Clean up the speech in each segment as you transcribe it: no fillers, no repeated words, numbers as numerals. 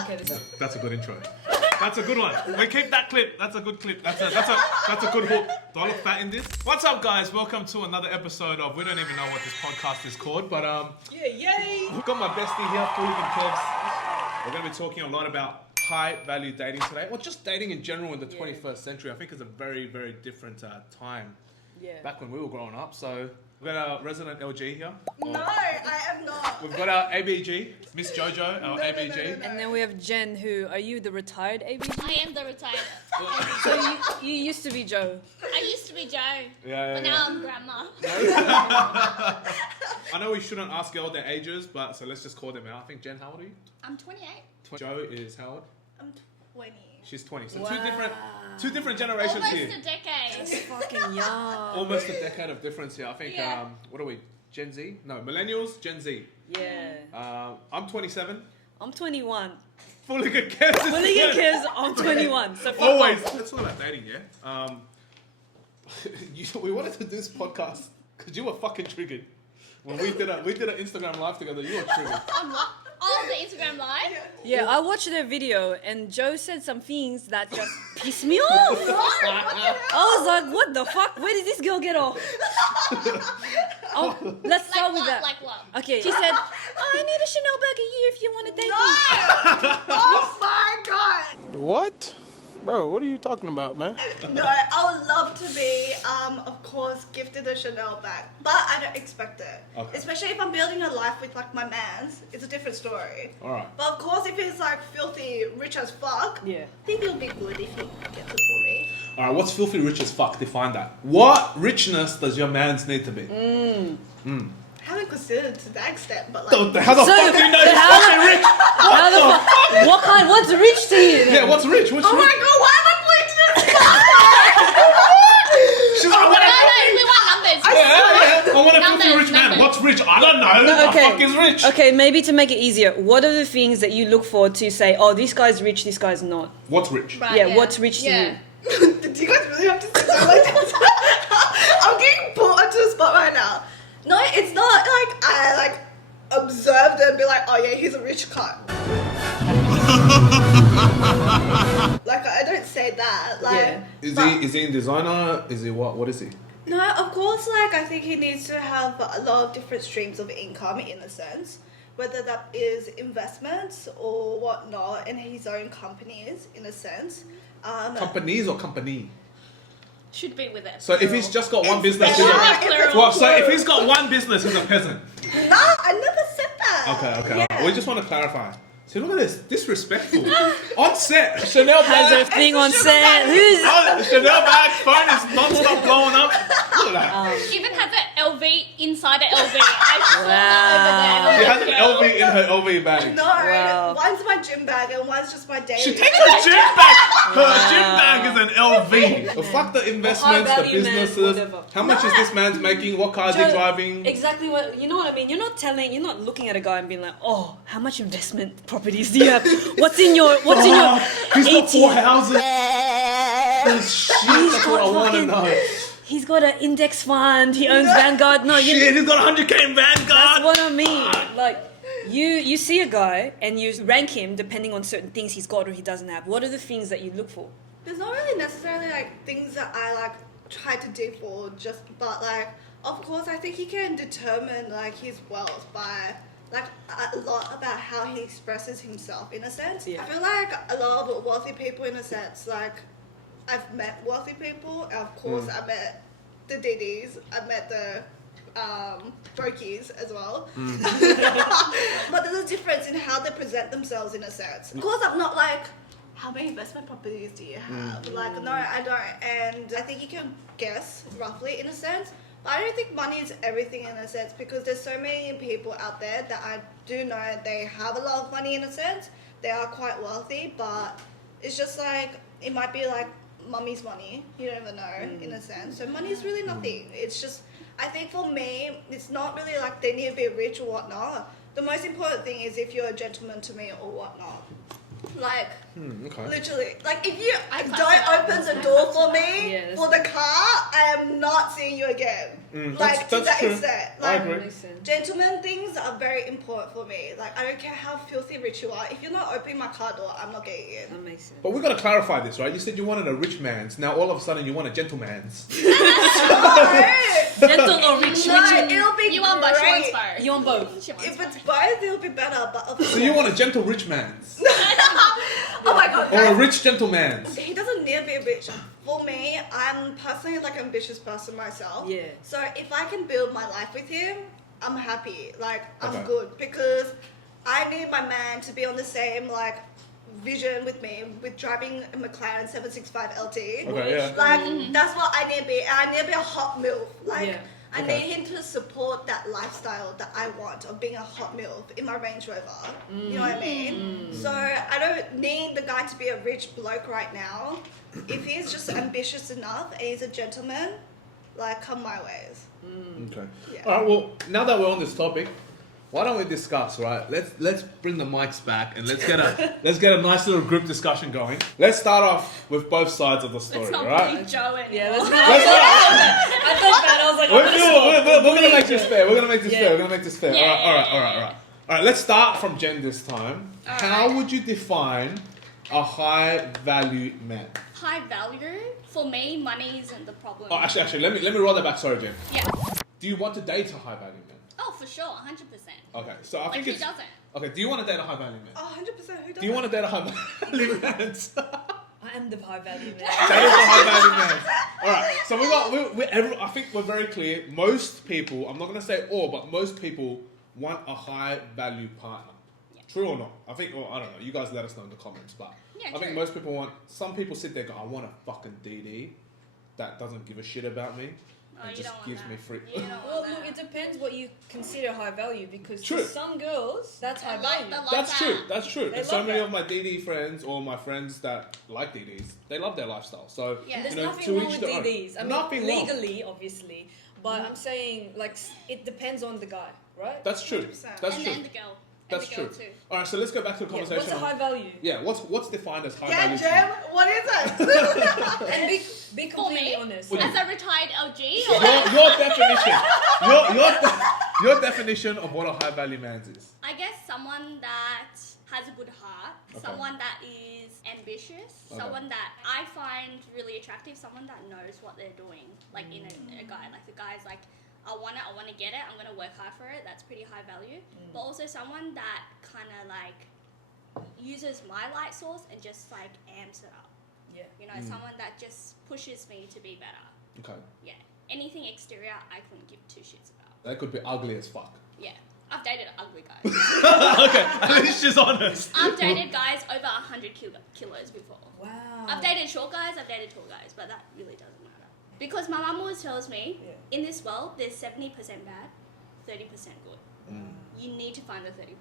Okay, That's a good intro. That's a good one. We keep that clip. That's a good clip. That's a good hook. Do I look fat in this? What's up, guys? Welcome to another episode of. We don't even know what this podcast is called, but yay! we've got my bestie here, FooliganKevs. We're going to be talking a lot about high-value dating today, or just dating in general in the 21st century. I think it's a very, very different time. Yeah. Back when we were growing up, so. We've got our resident LG here. No, I am not. We've got our ABG, Miss Jojo, our ABG. No. And then we have Jen, who, are you the retired ABG? I am the retired. So you used to be Joe. I used to be Joe. Yeah. But now I'm grandma. I know we shouldn't ask girls their ages, but so let's just call them out. I think Jen, how old are you? I'm 28. Joe is how old? I'm 20. She's 20. So Wow. two different generations Almost here. a decade. That's fucking young. Almost a decade of difference here. I think. Yeah. What are we? Gen Z? No, millennials. Gen Z. Yeah. I'm 27. I'm 21. FooliganKevs. FooliganKevs, I'm 21. So fuck Always. off. Let's talk about dating, yeah. We wanted to do this podcast because you were fucking triggered when we did an Instagram live together. You were triggered. On what? Oh, the Instagram live? Yeah, I watched their video and Joe said some things that just pissed me off. I was like, what the fuck? Where did this girl get off? Oh, let's start with that. Like what? Okay, she said, oh, I need a Chanel bag a year if you want to date me. Oh my god! What? Bro, what are you talking about, man? No, I would love to be, of course, gifted a Chanel bag, but I don't expect it. Okay. Especially if I'm building a life with like my mans, it's a different story. All right. But of course, if he's like filthy rich as fuck, Yeah. I think it'll be good if he gets it for me. All right. What's filthy rich as fuck? Define that. What richness does your man's need to be? I haven't considered to that extent, but like. How the fuck do you know he's fucking rich? How the fuck? What kind? What's rich to you? Then? Yeah. What's rich? What's Oh my rich? god, why am I pointing to this guy? She's like, I want No, we want numbers. I want a filthy rich man. Numbers. What's rich? I don't know. No, The okay. fuck is rich? Okay, maybe to make it easier, what are the things that you look for to say, oh, this guy's rich, this guy's not? What's rich? Right, Yeah, what's rich to you? Do you guys really have to say that like this? I'm getting put onto the spot right now. No, it's not like I like observed it and be like, oh yeah, he's a rich cunt. Like I don't say that. Like Yeah. Is he in designer? Is he what? What is he? No, of course, like I think he needs to have a lot of different streams of income in a sense, whether that is investments or whatnot, in his own companies in a sense. Companies or company? Should be with it. So if he's just got one It's business, better he's if plural. it's well, so if plural. he's got one business, he's a peasant. No, I never said that. Okay. Yeah. We just want to clarify. See, look at this. Disrespectful. On set, Chanel Has a bag. thing on sugar set. bag. Who's... Oh, Chanel bag. Phone is non-stop blowing up. Look at that. Even has an LV inside an LV. I saw Wow. that She over has there. an LV in her LV bag. No, Wow. one's my gym bag and one's just my daily. She takes her gym bag. Her Wow. gym bag is an LV. Well, fuck the investments, the high-value man, businesses. whatever. How much is this man's making? What car is he Joe, driving? Exactly what you know what I mean. You're not looking at a guy and being like, oh, how much investment properties do you have? What's in your He's got 4 ATM? houses. Shit, that's what I want to know. He's got an index fund. He owns Vanguard. No, you. Shit, he's got 100k in That's Vanguard. what I mean. Like, you see a guy and you rank him depending on certain things he's got or he doesn't have. What are the things that you look for? There's not really necessarily like things that I like try to dig for, but like of course I think he can determine like his wealth by like a lot about how he expresses himself in a sense. Yeah. I feel like a lot of wealthy people in a sense, like I've met wealthy people and of course I met the DDs, I met the brokies as well. But there's a difference in how they present themselves in a sense. Of course I'm not like, how many investment properties do you have? Like, no, I don't. And I think you can guess roughly in a sense. But I don't think money is everything in a sense because there's so many people out there that I do know they have a lot of money in a sense. They are quite wealthy, but it's just like, it might be like mummy's money. You don't even know in a sense. So money is really nothing. It's just, I think for me, it's not really like they need to be rich or whatnot. The most important thing is if you're a gentleman to me or whatnot. Like, Okay. literally. Like, if you I can't don't tell. open the door for me Yeah, that's for the car, I am not seeing you again. Like, to that's that true. extent. I Like, agree. Makes sense. gentlemen things are very important for me. Like, I don't care how filthy rich you are. If you're not opening my car door, I'm not getting in. That makes sense. But we've got to clarify this, right? You said you wanted a rich man's. Now all of a sudden you want a gentleman's. Gentle or rich? No, it'll be You want both, she wants great. both. You want both? She wants If both. it's both, it'll be better. But of So you want a gentle rich man's oh my god, or a guys. rich gentleman's? He doesn't need to be rich. For me, I'm personally like an ambitious person myself. Yeah. So if I can build my life with him, I'm happy. Like I'm Okay. good because I need my man to be on the same like vision with me with driving a McLaren 765 LT. Okay, yeah. Like that's what I need to be. And I need to be a hot MILF. Like Yeah. I Okay. need him to support that lifestyle that I want of being a hot MILF in my Range Rover. You know what I mean? So I don't need the guy to be a rich bloke right now. If he's just ambitious enough and he's a gentleman, like come my ways. Okay. Yeah. All right. Well, now that we're on this topic, why don't we discuss? Right. Let's bring the mics back and let's get a nice little group discussion going. Let's start off with both sides of the story. Let's not Right. bully Joe anymore. Yeah, let's go. Let's start. I felt bad. I was like, I'm gonna stop. We're gonna make this fair. We're gonna make this Yeah. fair. We're gonna make this fair. Yeah, All right. yeah. All right. Let's start from Jen this time. All How right. would you define a high value man? High value? For me, money isn't the problem. Oh, actually, let me roll that back. Sorry, Jen. Yeah. Do you want to date a high value man? Oh, for sure, 100%. Okay, so I Like, think who it's doesn't? okay. Do you want to date a high value man? Oh, 100%. Who does Do you want to date a high value man? I am the high value man. That is a high value man. All right, so I think we're very clear. Most people, I'm not going to say all, but most people want a high value partner. Yeah. True or not? I think, I don't know. You guys let us know in the comments, but Yeah, I think true. most people want. Some people sit there and go, I want a fucking DD that doesn't give a shit about me Oh, and you just don't want gives that. me free. You don't Well, want look, that. it depends what you consider high value because True. to some girls, that's high They like value. the That's that. true. That's true. They And so love many that. of my DD friends or my friends that like DDs, they love their lifestyle. So Yeah. There's you know, nothing to wrong each with their own. DDs. I mean, Nothing wrong. legally, obviously, but I'm saying like it depends on the guy, right? That's true. 100%. That's And true. then the girl. That's and the girl true. too. All right, so let's go back to the Yeah, conversation. what's a high value? Yeah, what's defined as high Yeah, value? Jem, what is it? And be For completely me, honest. Would as a retired LG, or Your definition. Your definition of what a high value man is. I guess someone that has a good heart, Okay. someone that is ambitious, Okay. someone that I find really attractive, someone that knows what they're doing. Like in a guy, like the guy's like, I want to get it, I'm going to work hard for it. That's pretty high value. But also someone that kind of like uses my light source and just like amps it up. Yeah. You know, someone that just pushes me to be better. Okay. Yeah. Anything exterior, I couldn't give two shits about. That could be ugly as fuck. Yeah. I've dated ugly guys. Okay, at least she's honest. I've dated guys over 100 kilos before. Wow. I've dated short guys, I've dated tall guys, but that really doesn't matter. Because my mum always tells me, Yeah. in this world, there's 70% bad, 30% good. You need to find the 30%.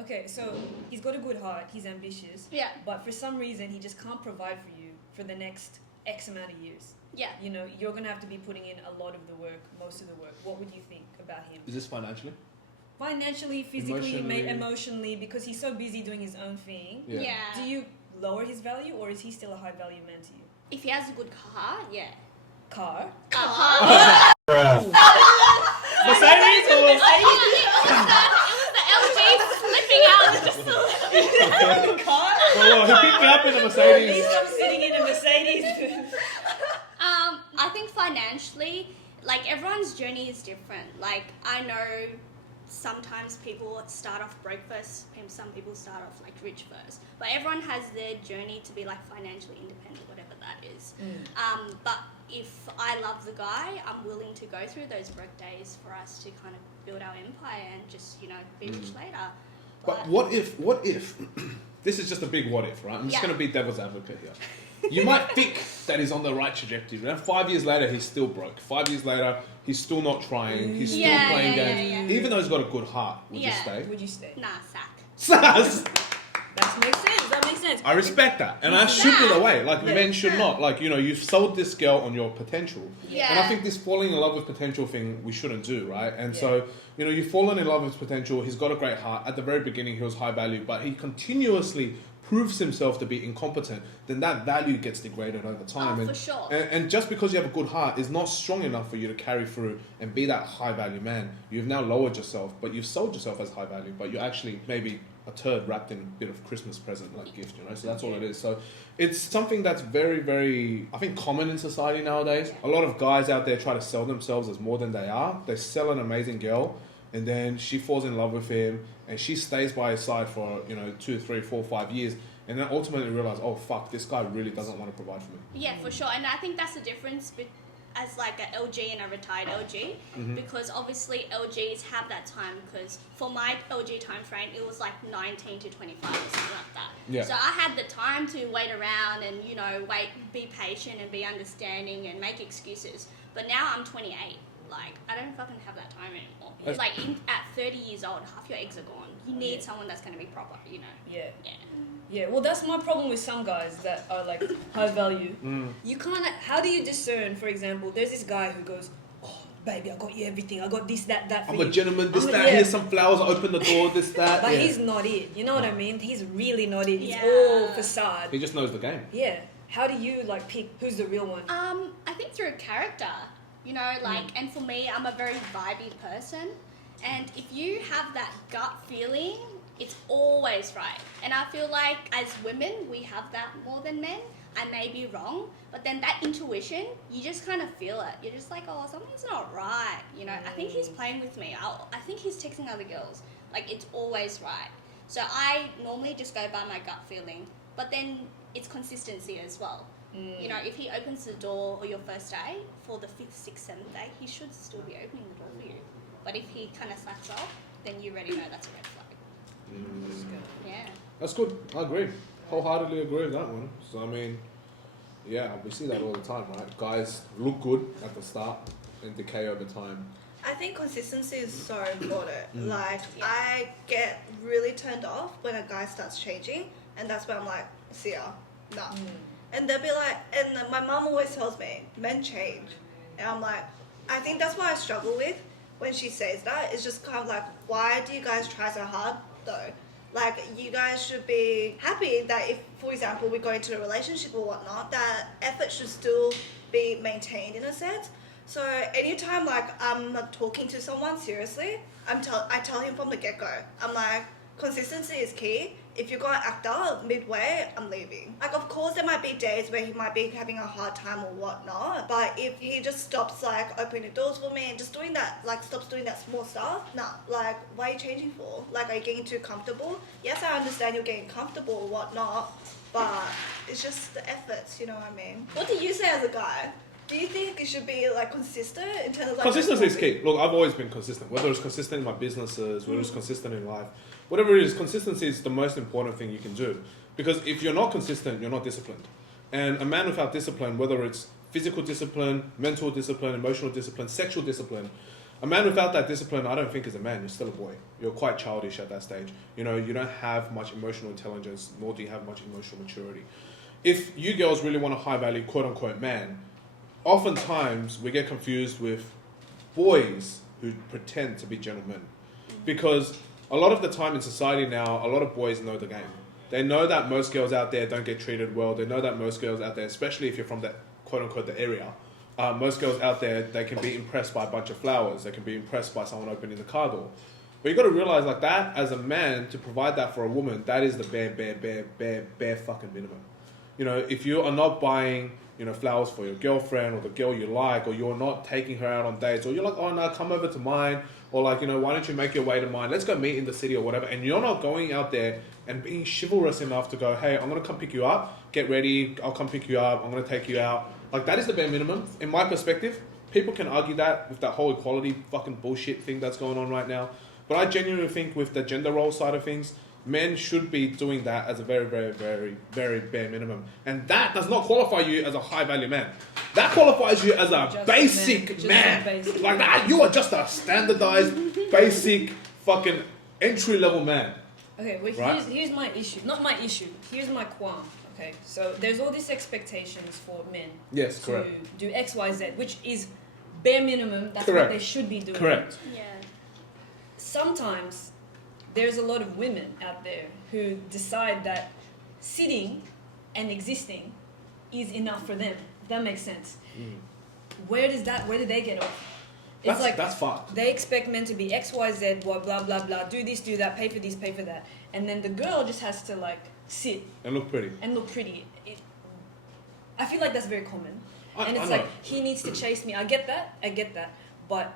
Okay, so he's got a good heart. He's ambitious. Yeah. But for some reason, he just can't provide for you for the next X amount of years. Yeah. You know, you're gonna have to be putting in a lot of the work, most of the work. What would you think about him? Is this financially? Financially, physically, Emotionally. emotionally, because he's so busy doing his own thing. Yeah. Do you lower his value, or is he still a high value man to you? If he has a good car, yeah. Car. Mercedes or? It was the LG flipping out. Just Car. Well, he picked me up in a Mercedes. At least I'm sitting in a Mercedes. I think financially, like everyone's journey is different. Like I know sometimes people start off broke first, and some people start off like rich first. But everyone has their journey to be like financially independent, whatever that is. But if I love the guy, I'm willing to go through those broke days for us to kind of build our empire and just, you know, be rich later. But what if, this is just a big what if, right? I'm just Yeah. going to be devil's advocate here. You might think that he's on the right trajectory, but then 5 years later, he's still broke. 5 years later, he's still not trying. He's still Yeah, playing yeah, games. yeah. Even though he's got a good heart, would you Yeah. stay? Would you stay? Nah, sack. Sass! That makes sense. That makes sense. I respect that. And I shoot it Yeah. away. Like, men should not. Like, you know, you've sold this girl on your potential. Yeah. And I think this falling in love with potential thing, we shouldn't do, right? And so, you know, you've fallen in love with potential. He's got a great heart. At the very beginning, he was high value, but he continuously proves himself to be incompetent, then that value gets degraded over time. Oh, for sure. And just because you have a good heart is not strong enough for you to carry through and be that high value man. You've now lowered yourself, but you've sold yourself as high value, but you're actually maybe a turd wrapped in a bit of Christmas present like gift, you know. So that's all it is. So it's something that's very, very, I think, common in society nowadays. A lot of guys out there try to sell themselves as more than they are. They sell an amazing girl, and then she falls in love with him, and she stays by his side for 2, 3, 4, 5 years, and then ultimately realize, oh fuck, this guy really doesn't want to provide for me. Yeah, for sure. And I think that's the difference as like a LG and a retired LG, because obviously LGs have that time, because for my LG time frame it was like 19 to 25 or something like that. Yeah. So I had the time to wait around and be patient and be understanding and make excuses. But now I'm 28. Like, I don't fucking have that time anymore. It's like at 30 years old, half your eggs are gone. You need someone that's going to be proper, you know? Yeah. Yeah. Yeah, well, that's my problem with some guys that are like high value. You can't. How do you discern? For example, there's this guy who goes, "Oh, baby, I got you everything. I got this, that, that." For I'm you. a gentleman. This, that. Yeah. Here's some flowers. Open the door. This, that. But yeah. he's not it. You know what I mean? He's really not it. He's Yeah. all facade. He just knows the game. Yeah. How do you like pick who's the real one? I think through character, and for me, I'm a very vibey person. And if you have that gut feeling, it's always right. And I feel like as women, we have that more than men. I may be wrong, but then that intuition, you just kind of feel it. You're just like, oh, something's not right. I think he's playing with me. I think he's texting other girls. Like, it's always right. So I normally just go by my gut feeling. But then it's consistency as well. If he opens the door or your first day, for the 5th, 6th, 7th day, he should still be opening the door for you. But if he kind of slacks off, then you already know that's a red flag. Yeah. That's good. I agree. Wholeheartedly agree with that one. So, I mean, yeah, we see that all the time, right? Guys look good at the start and decay over time. I think consistency is so important. Like, I get really turned off when a guy starts changing, and that's when I'm like, see ya, nah. And they'll be like, and my mom always tells me, men change. And I'm like, I think that's what I struggle with when she says that. It's just kind of like, why do you guys try so hard though? Like, you guys should be happy that if, for example, we go into a relationship or whatnot, that effort should still be maintained in a sense. So anytime like I'm talking to someone seriously, I tell him from the get-go, I'm like, consistency is key. If you're going to act out midway, I'm leaving. Like, of course, there might be days where he might be having a hard time or whatnot, but if he just stops, like, opening doors for me and just doing that, like, stops doing that small stuff, nah, like, why are you changing for? Like, are you getting too comfortable? Yes, I understand you're getting comfortable or whatnot, but it's just the efforts, you know what I mean? What do you say as a guy? Do you think it should be, like, consistent in terms of, like... Consistency is key. Look, I've always been consistent. Whether it's consistent in my businesses, whether it's consistent in life, whatever it is, consistency is the most important thing you can do. Because if you're not consistent, you're not disciplined. And a man without discipline, whether it's physical discipline, mental discipline, emotional discipline, sexual discipline, a man without that discipline, I don't think is a man. You're still a boy. You're quite childish at that stage. You don't have much emotional intelligence, nor do you have much emotional maturity. If you girls really want a high-value, quote-unquote man, oftentimes we get confused with boys who pretend to be gentlemen. Because a lot of the time in society now, a lot of boys know the game. They know that most girls out there don't get treated well. They know that most girls out there, especially if you're from that quote-unquote the area, most girls out there, they can be impressed by a bunch of flowers. They can be impressed by someone opening the car door. But you got to realize, like, that as a man, to provide that for a woman, that is the bare fucking minimum. If you are not buying, flowers for your girlfriend or the girl you like, or you're not taking her out on dates, or you're like, oh no, come over to mine, or like, why don't you make your way to mine? Let's go meet in the city or whatever. And you're not going out there and being chivalrous enough to go, hey, I'm going to come pick you up. Get ready. I'll come pick you up. I'm going to take you out. Like, that is the bare minimum. In my perspective, people can argue that with that whole equality fucking bullshit thing that's going on right now. But I genuinely think with the gender role side of things, men should be doing that as a very, very, very, very bare minimum. And that does not qualify you as a high-value man. That qualifies you as a basic man. Like that, you are just a standardized, basic, fucking entry-level man. Okay, well, right? here's my issue. Not my issue. Here's my qualm. Okay, so there's all these expectations for men. Yes, to correct. do X, Y, Z, which is bare minimum. That's correct. what they should be doing. Correct. Yeah. Sometimes there's a lot of women out there who decide that sitting and existing is enough for them. That makes sense. Where did they get off? It's That's fucked. They expect men to be X, Y, Z, blah, blah, blah, blah, do this, do that, pay for this, pay for that. And then the girl just has to like sit. And look pretty. I feel like that's very common. And it's I know. like, he needs to chase me. I get that. But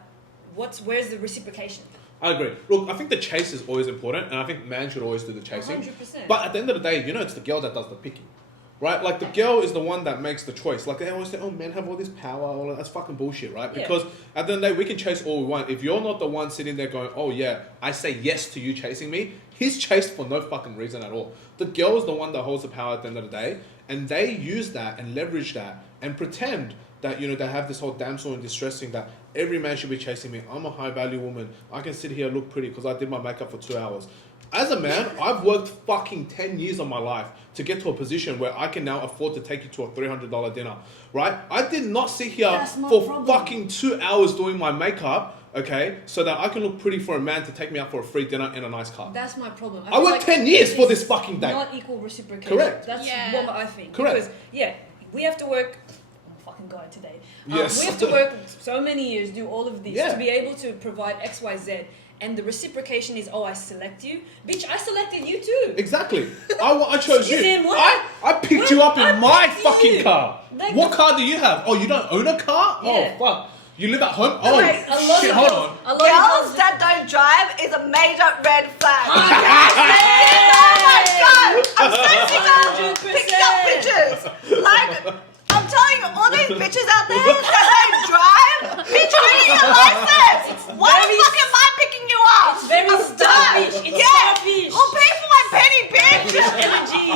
where's the reciprocation? I agree. Look, I think the chase is always important, and I think man should always do the chasing. 100%. But at the end of the day, it's the girl that does the picking. Right? Like, the girl is the one that makes the choice. Like, they always say, oh, men have all this power. All that's fucking bullshit, right? Yeah. Because at the end of the day, we can chase all we want. If you're not the one sitting there going, oh, yeah, I say yes to you chasing me, he's chased for no fucking reason at all. The girl is the one that holds the power at the end of the day, and they use that and leverage that and pretend that, they have this whole damsel in distress thing that every man should be chasing me. I'm a high-value woman. I can sit here and look pretty because I did my makeup for 2 hours. As a man, I've worked fucking 10 years of my life to get to a position where I can now afford to take you to a $300 dinner, right? I did not sit here for fucking 2 hours doing my makeup, okay, so that I can look pretty for a man to take me out for a free dinner in a nice car. That's my problem. I worked 10 years for this fucking day. Not equal reciprocation. Correct. That's what I think. Correct. Because, we have to work... fucking guy today. Yes. We have to work so many years, do all of this Yeah. to be able to provide X, Y, Z. And the reciprocation is, I select you. Bitch, I selected you too. Exactly. I chose you. Excuse me, what? I picked you up in my picked fucking you. car. Like What car do you have? Oh, you don't own a car? Yeah. Oh, fuck. You live at home? Oh, Wait, shit, hold on. Girls that don't drive is a major red flag. Oh my god! I'm so sick of picking up bitches. Like, I'm telling you, all these bitches out there that don't drive, bitch, I need a license. Why the fuck am I picking you up? It's very I'm starfish. done. It's starfish. Well, pay for my penny, bitch. Energy.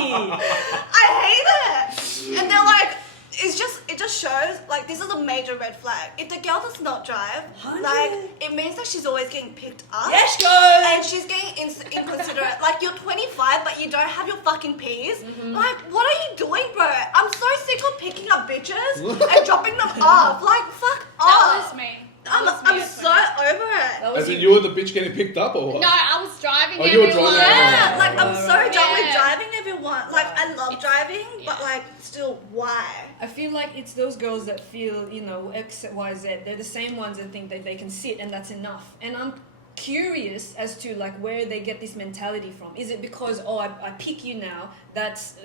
I hate it. And they're like, it just shows, like, this is a major red flag. If the girl does not drive, like, it means that she's always getting picked up. Yes, go. And she's getting inconsiderate. Like, you're 25, but you don't have your fucking P's. Like, what are you doing, bro? I'm so sick of picking up bitches and dropping them off. Like, fuck That off. was me. I'm so over it. As in, you were the bitch getting picked up or what? No, I was driving Oh, you were everyone. driving Yeah, everyone. like, I'm so done with Yeah. driving everyone. Like, I love driving, but, Yeah. like, still, why? I feel like it's those girls that feel, X, Y, Z. They're the same ones that think that they can sit and that's enough. And I'm curious as to, like, where they get this mentality from. Is it because, I pick you now, that's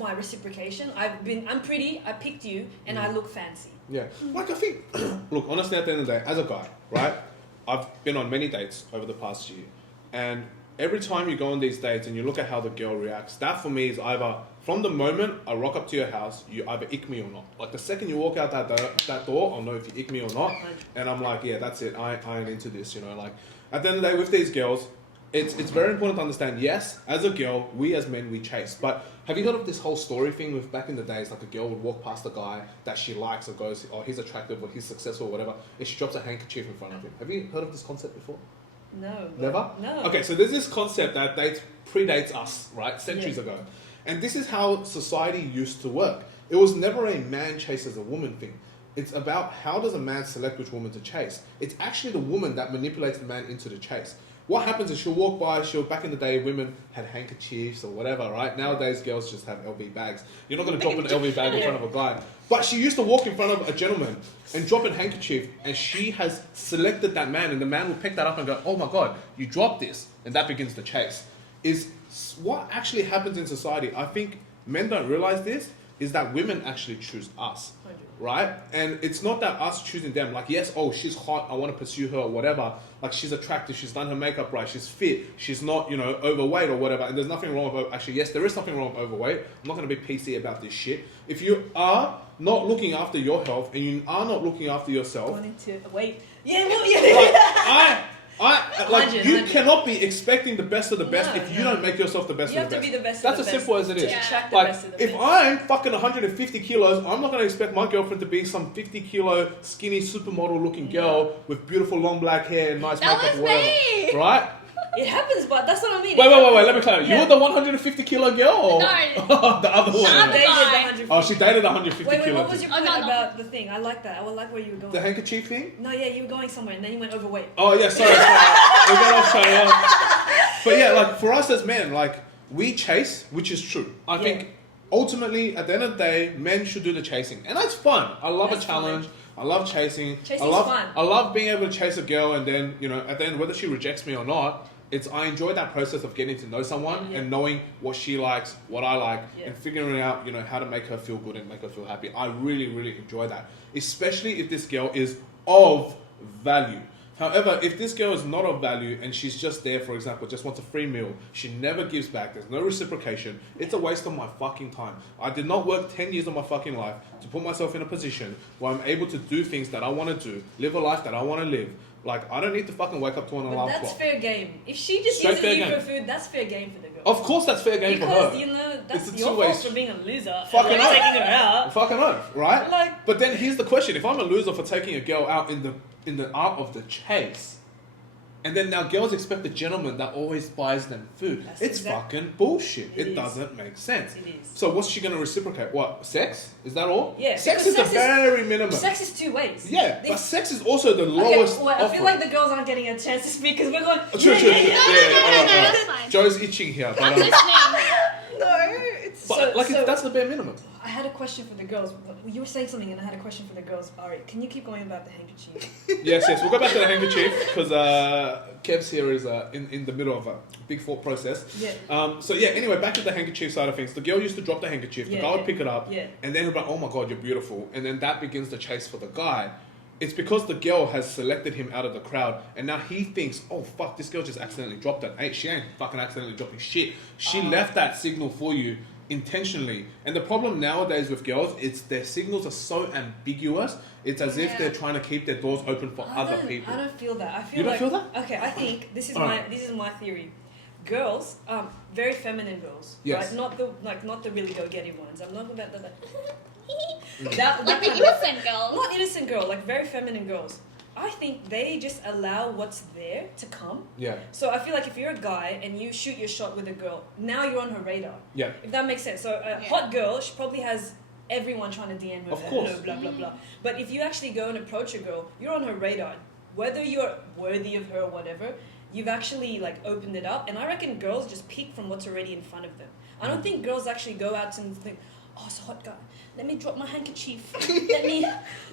my reciprocation. I'm pretty, I picked you, and I look fancy. Yeah. Like, I think, look, honestly, at the end of the day, as a guy, right, I've been on many dates over the past year. And every time you go on these dates and you look at how the girl reacts, that for me is either, from the moment I rock up to your house, you either ick me or not. Like, the second you walk out that door, I'll know if you ick me or not. And I'm like, yeah, that's it. I ain't into this, Like, at the end of the day, with these girls, it's very important to understand, yes, as a girl, we as men, we chase. But have you heard of this whole story thing with back in the days, like a girl would walk past a guy that she likes or goes, oh, he's attractive or he's successful or whatever, and she drops a handkerchief in front of him. Have you heard of this concept before? No. Never? No. Okay, so there's this concept that predates us, right, centuries ago. And this is how society used to work. It was never a man chases a woman thing. It's about how does a man select which woman to chase. It's actually the woman that manipulates the man into the chase. What happens is she'll walk by, back in the day, women had handkerchiefs or whatever, right? Nowadays, girls just have LV bags. You're not going to drop an LV bag in front of a guy. But she used to walk in front of a gentleman and drop a handkerchief, and she has selected that man, and the man will pick that up and go, oh my God, you dropped this. And that begins the chase. Is what actually happens in society, I think men don't realize this, is that women actually choose us. Right? And it's not that us choosing them. Like, yes, oh, she's hot, I want to pursue her or whatever. Like, she's attractive, she's done her makeup right, she's fit, she's not, overweight or whatever. And there's nothing wrong with, actually, yes, there is something wrong with overweight. I'm not going to be PC about this shit. If you are not looking after your health and you are not looking after yourself... Going into weight. Yeah, well, yeah. You cannot be expecting the best of the best if you don't make yourself the best You of the have best. to be the best That's of the as best simple as it is. to attract the Like, best of the if best. I'm fucking 150 kilos, I'm not going to expect my girlfriend to be some 50 kilo skinny supermodel looking girl with beautiful long black hair and nice That makeup was or whatever. me. Right? It happens, but that's what I mean. Wait, let me clarify. Yeah. You were the 150 kilo girl or No. the other one? other Dated guy. 150. Oh, she dated 150 Wait, kilo. what was your Oh, point no, no. about the thing? I like that. I like where you were going. The handkerchief thing? No, yeah, you were going somewhere and then you went overweight. Oh yeah, sorry. We got off track. But yeah, like for us as men, like we chase, which is true. I think ultimately, at the end of the day, men should do the chasing, and that's fun. I love a challenge. I love chasing. Chasing's fun. I love being able to chase a girl, and then at the end, whether she rejects me or not, I enjoy that process of getting to know someone and knowing what she likes, what I like, and figuring out how to make her feel good and make her feel happy. I really, really enjoy that, especially if this girl is of value. However, if this girl is not of value and she's just there, for example, just wants a free meal, she never gives back, there's no reciprocation, it's a waste of my fucking time. I did not work 10 years of my fucking life to put myself in a position where I'm able to do things that I want to do, live a life that I want to live. Like, I don't need to fucking wake up to an alarm clock. That's fair game. If she just uses you for food, that's fair game for the girl. Of course that's fair game for her. Because, that's your fault for being a loser. Fucking oath. Taking her out. Fucking oath, right? But then here's the question. If I'm a loser for taking a girl out in the art of the chase, and then now girls expect the gentleman that always buys them food. It's fucking bullshit. It doesn't make sense. It is. So what's she going to reciprocate? What? Sex? Is that all? Yeah. Sex is the very minimum. Sex is 2 ways. Yeah, but sex is also the lowest I feel like the girls aren't getting a chance to speak because we're going... True. No, that's fine. Joe's itching here. But, I'm listening. No, it's... that's the bare minimum. I had a question for the girls. You were saying something and I had a question for the girls. Alright, can you keep going about the handkerchief? Yes. We'll go back to the handkerchief because Kevz here is in the middle of a big thought process. Yeah. Anyway, back to the handkerchief side of things. The girl used to drop the handkerchief. The guy would pick it up. Yeah. And then he'd be like, oh my God, you're beautiful. And then that begins the chase for the guy. It's because the girl has selected him out of the crowd. And now he thinks, oh fuck, this girl just accidentally dropped it. Hey, she ain't fucking accidentally dropping shit. She left that signal for you intentionally. And the problem nowadays with girls, their signals are so ambiguous. It's as if they're trying to keep their doors open for other people. I don't feel that. I feel you don't feel that? Okay, I think this is my theory. Girls, very feminine girls, yes. right? Not the really go-getty ones. I'm not about that. Like the innocent girls. Not innocent girl, like very feminine girls. I think they just allow what's there to come. Yeah. So I feel like if you're a guy and you shoot your shot with a girl, now you're on her radar. Yeah. If that makes sense. So a hot girl, she probably has everyone trying to DM her. Of course. Hello, blah, blah, blah. But if you actually go and approach a girl, you're on her radar. Whether you're worthy of her or whatever, you've actually like opened it up. And I reckon girls just pick from what's already in front of them. I don't think girls actually go out and think, oh, it's a hot guy. Let me drop my handkerchief.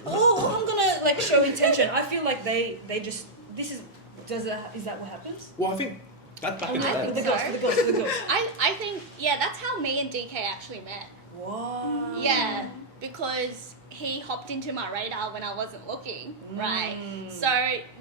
I'm gonna like show intention. I feel like they just, is that what happens? Well, I think that's back in the day. The girls. I think, that's how me and DK actually met. Wow. Yeah, because he hopped into my radar when I wasn't looking, right? So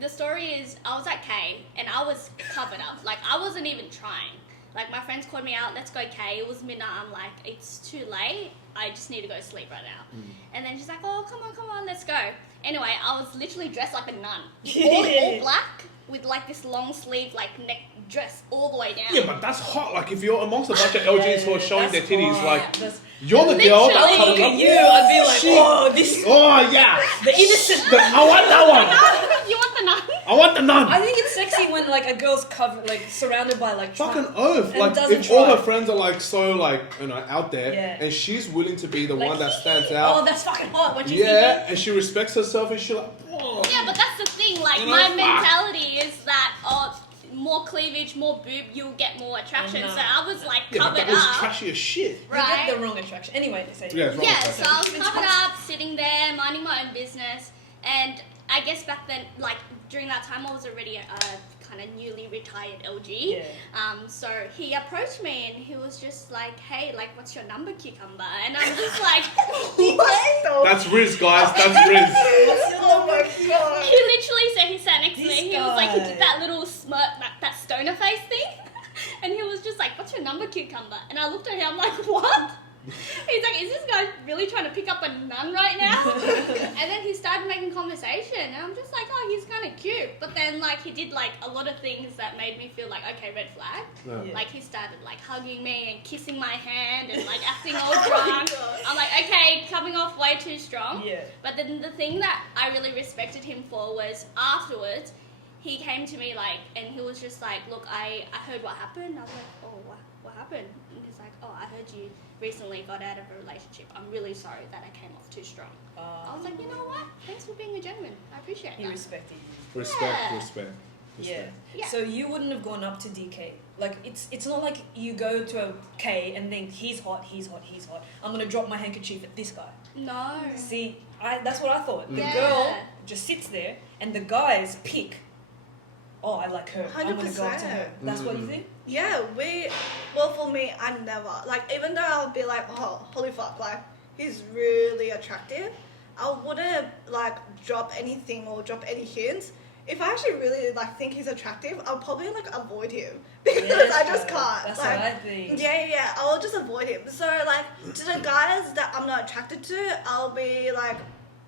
the story is, I was at K and I was covered up. Like, I wasn't even trying. Like, my friends called me out, let's go K. It was midnight. I'm like, it's too late. I just need to go sleep right now. And then she's like, oh, come on, let's go. Anyway, I was literally dressed like a nun. All black with like this long sleeve, like neck dress all the way down. Yeah, but that's hot. Like, if you're amongst a bunch of LGs who are showing their titties, hot. like, you're the girl I that's look at you, I'd be like, oh, yeah. The innocent. I want that one. You want the nun? I want the nun. I think it's sexy when like a girl's covered, like surrounded by like fucking oath. Like, if all her friends are like so like out there, and she's willing to be the one that stands out. Oh, that's fucking hot. What you think? And she respects herself, and she like. Oh. Yeah, but that's the thing. Like, my mentality is that more cleavage, more boob, you'll get more attraction. So I was like covered but that was up. trashy as shit. Right. You get the wrong attraction. Anyway, say So I was covered up, sitting there, minding my own business, and I guess back then, like during that time, I was already a kind of newly retired LG. So he approached me and he was just like, "Hey, like, what's your number, cucumber?" And I'm just like, What? That's Rizz, guys. That's Rizz. Oh my god. He literally said, he sat next to me. He was like, he did that little smirk, that stoner face thing, and he was just like, "What's your number, cucumber?" And I looked at him, I'm like, "What?" He's like, "Is this guy really trying to pick up a nun right now?" And then he started making conversation, and I'm just like, "Oh, he's kind of cute." But then, like, he did like a lot of things that made me feel like, okay, red flag. Like, he started like hugging me and kissing my hand and like acting all drunk. I'm like, okay, coming off way too strong. But then the thing that I really respected him for was afterwards, he came to me like, and he was just like, "Look, I heard what happened." I was like, "Oh, what happened?" And he's like, "Oh, I heard you recently got out of a relationship. I'm really sorry that I came off too strong." I was like, "You know what? Thanks for being a gentleman. I appreciate that." He respected you. Respect. Yeah. Yeah. So you wouldn't have gone up to DK. Like it's not like you go to a K and think he's hot. I'm gonna drop my handkerchief at this guy. No. See, that's what I thought. The Yeah. girl just sits there and the guys pick. Oh, I like her. I'm gonna go up to her. 100%. That's what you think? Yeah, well, for me, I never, like, even though I'll be like, oh, holy fuck, like, he's really attractive, I wouldn't, like, drop anything or drop any hints. If I actually really, like, think he's attractive, I'll probably, like, avoid him. Because Yes, I just bro. can't. That's like, what I think. Yeah, I'll just avoid him. So, like, to the guys that I'm not attracted to, I'll be, like,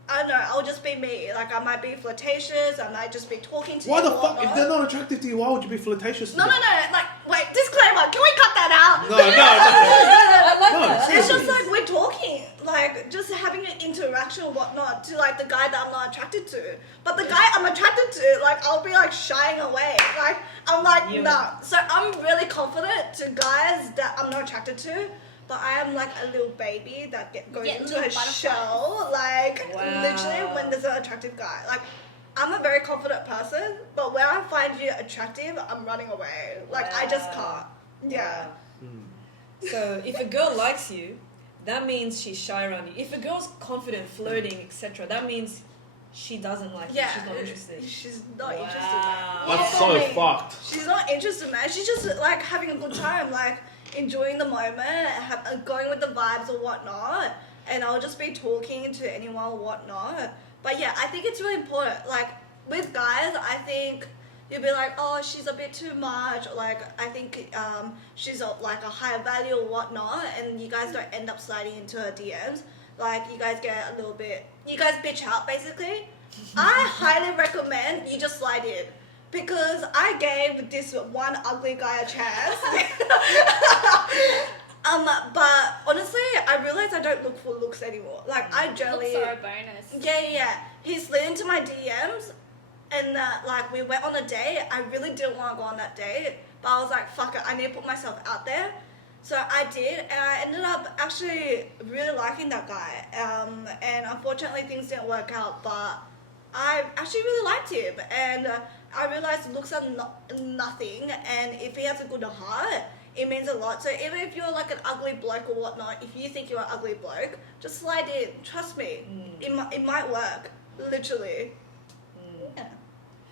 I don't know, I'll just be me. Like, I might be flirtatious, I might just be talking to Why you the or fuck? If whatnot. they're not attractive to you, why would you be flirtatious to No, them? like, wait, disclaimer, can we cut that out? No. I like No, that. It's seriously. just like we're talking, like just having an interaction or whatnot to like the guy that I'm not attracted to. But the guy I'm attracted to, like I'll be like shying away. Like I'm like You- no. So I'm really confident to guys that I'm not attracted to. But I am like a little baby that goes Yeah, into little a butterflies. shell, like Wow. literally when there's an attractive guy. Like I'm a very confident person, but when I find you attractive, I'm running away. Like I just Wow. can't. Yeah. So if a girl likes you, that means she's shy around you. If a girl's confident, flirting, etc., that means she doesn't like you. Yeah, She's not interested. She's not Wow. interested, man. That's Yeah. so I mean, fucked. She's not interested, man. She's just like having a good time, like enjoying the moment, going with the vibes or whatnot. And I'll just be talking to anyone or whatnot. But yeah, I think it's really important. Like with guys, I think you'll be like, oh, she's a bit too much. Or, like I think she's like a higher value or whatnot, and you guys don't end up sliding into her DMs. Like you guys get a little bit, you guys bitch out basically. I highly recommend you just slide in. Because I gave this one ugly guy a chance. But honestly, I realized I don't look for looks anymore. Like I generally, Looks are a bonus. yeah. He slid into my DMs, and like we went on a date. I really didn't want to go on that date, but I was like, fuck it, I need to put myself out there. So I did, and I ended up actually really liking that guy. And unfortunately, things didn't work out, but I actually really liked him, and I realized looks are nothing, and if he has a good heart, it means a lot. So even if you're like an ugly bloke or whatnot, if you think you're an ugly bloke, just slide in. Trust me, it might work. Literally. Yeah.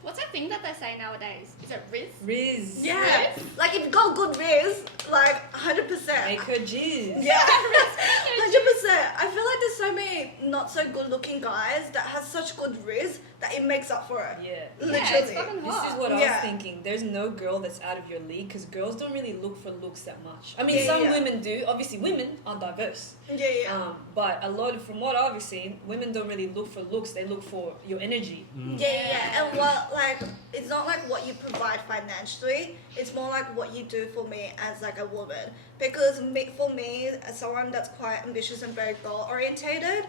What's that thing that they say nowadays? Is it Rizz? Rizz. Yeah. Like if you got good Rizz, like 100%. Make her jizz. Yeah, 100%. I feel like there's so many not so good looking guys that has such good Rizz that it makes up for it. Yeah. Literally. Yeah, it's fucking This hot. is what I Yeah. was thinking. There's no girl that's out of your league because girls don't really look for looks that much. I mean, Yeah, some yeah. women do. Obviously, women are diverse. Yeah. But a lot, from what I've seen, women don't really look for looks. They look for your energy. Yeah. And what, like, it's not like what you provide financially. It's more like what you do for me as like a woman. Because for me, as someone that's quite ambitious and very goal orientated,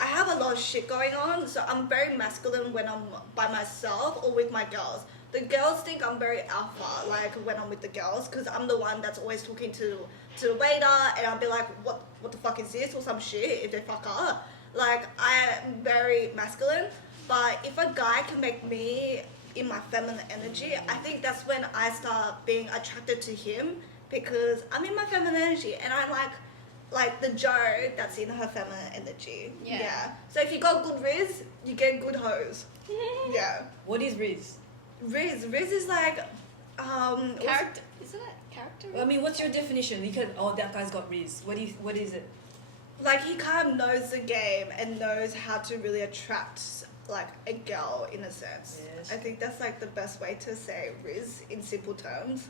I have a lot of shit going on. So I'm very masculine when I'm by myself or with my girls. The girls think I'm very alpha, like when I'm with the girls, because I'm the one that's always talking to the waiter, and I'll be like, what the fuck is this, or some shit if they fuck up. Like I'm very masculine, but if a guy can make me in my feminine energy, I think that's when I start being attracted to him, because I'm in my feminine energy and I like the Joe that's in her feminine energy. Yeah. So if you got good Rizz, you get good hoes. Yeah. What is Rizz? Rizz is like Character, isn't it? Character? I mean, what's your definition? You could, that guy's got Rizz. What is it? like he kind of knows the game and knows how to really attract like a girl in a sense. Yes. I think that's like the best way to say Rizz in simple terms.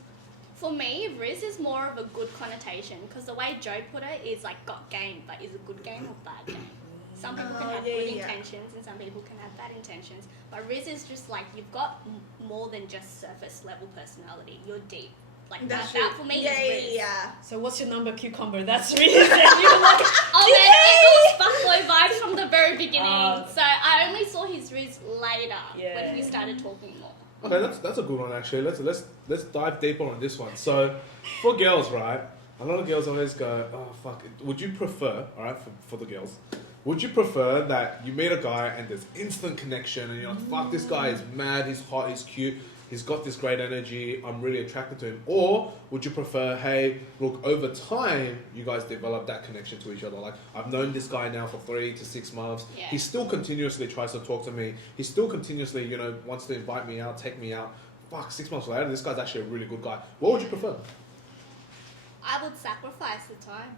For me, Rizz is more of a good connotation because the way Joe put it is like got game, but is a good game or bad game? Some people can Oh, have yeah, good yeah. intentions and some people can have bad intentions. But Rizz is just like you've got more than just surface level personality. You're deep. Like That's that true. for me Yeah, is Rizz. yeah. So what's your number, cucumber? That's Rizz. And you're like, Oh man, it was fuckboy vibes from the very beginning. Oh. So I only saw his Rizz later Yeah. when we started talking more. Okay, that's a good one actually. Let's dive deeper on this one. So, for girls, right? A lot of girls always go, "Oh fuck." Would you prefer, all right, for the girls, would you prefer that you meet a guy and there's instant connection and you're like, "Fuck, this guy is mad. He's hot. He's cute." he's got this great energy, I'm really attracted to him? Or would you prefer, hey, look, over time, you guys develop that connection to each other. Like, I've known this guy now for 3 to 6 months. Yeah. He still continuously tries to talk to me. He still continuously, you know, wants to invite me out, take me out. Fuck, 6 months later, this guy's actually a really good guy. What would you prefer? I would sacrifice the time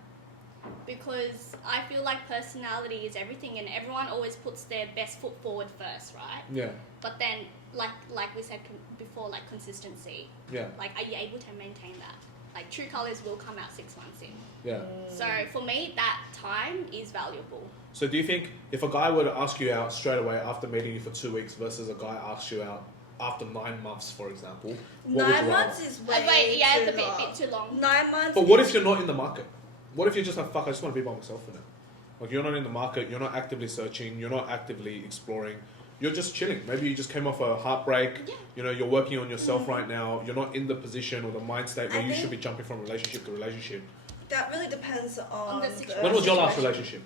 because I feel like personality is everything, and everyone always puts their best foot forward first, right? Yeah. But then, like we said before, like consistency. Yeah. Like, are you able to maintain that? Like, true colors will come out 6 months in. Yeah. So for me, that time is valuable. So do you think if a guy were to ask you out straight away after meeting you for 2 weeks versus a guy asks you out after 9 months, for example, what would 9 you rather? months is way It's too a bit long. too long. 9 months. But what if you're not in the market? What if you're just like, fuck, I just want to be by myself for now? Like, you're not in the market, you're not actively searching, you're not actively exploring, you're just chilling. Maybe you just came off a heartbreak, Yeah. you know, you're working on yourself right now, you're not in the position or the mind state where I you think- should be jumping from relationship to relationship. That really depends on the the situation. When was your last situation. relationship?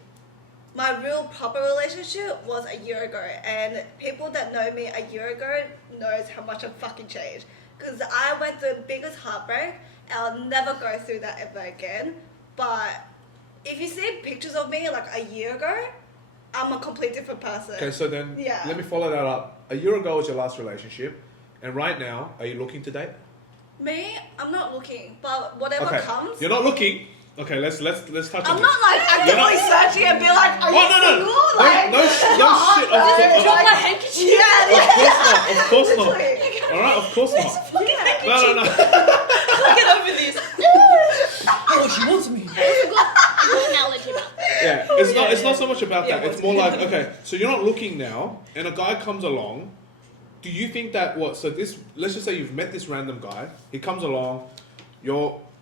My real proper relationship was a year ago, and people that know me a year ago knows how much I've fucking changed. Because I went through the biggest heartbreak, and I'll never go through that ever again. But if you see pictures of me like a year ago, I'm a complete different person. Okay, so then Yeah. let me follow that up. A year ago was your last relationship, and right now, are you looking to date? Me, I'm not looking, but whatever Okay, comes. you're not looking. Okay, let's touch on I'm this. not like actively searching and be like, are you Oh, no, no. single? Like, No shit. Drop my yeah, handkerchief. yeah. Of course not. Literally. All right, of course not. Yeah. No. Get over this. Oh, she wants me. Good analogy about that. Yeah, it's not so much about that. Yeah, It's more like, okay, so you're not looking now, and a guy comes along. Do you think that so this, let's just say you've met this random guy. He comes along.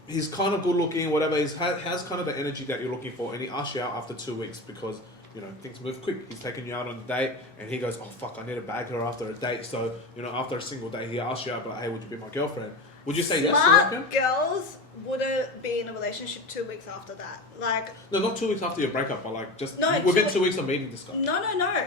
He's kind of good looking, whatever. He has kind of the energy that you're looking for, and he asks you out after 2 weeks because, you know, things move quick. He's taking you out on a date, and he goes, oh fuck, I need to bag her after a date. So, you know, after a single day, he asks you out, but hey, would you be my girlfriend? Would you say yes to that? Smart girls wouldn't be in a relationship 2 weeks after that. Like, No, not 2 weeks after your breakup, but like just No, within 2 2 weeks of meeting this guy. no.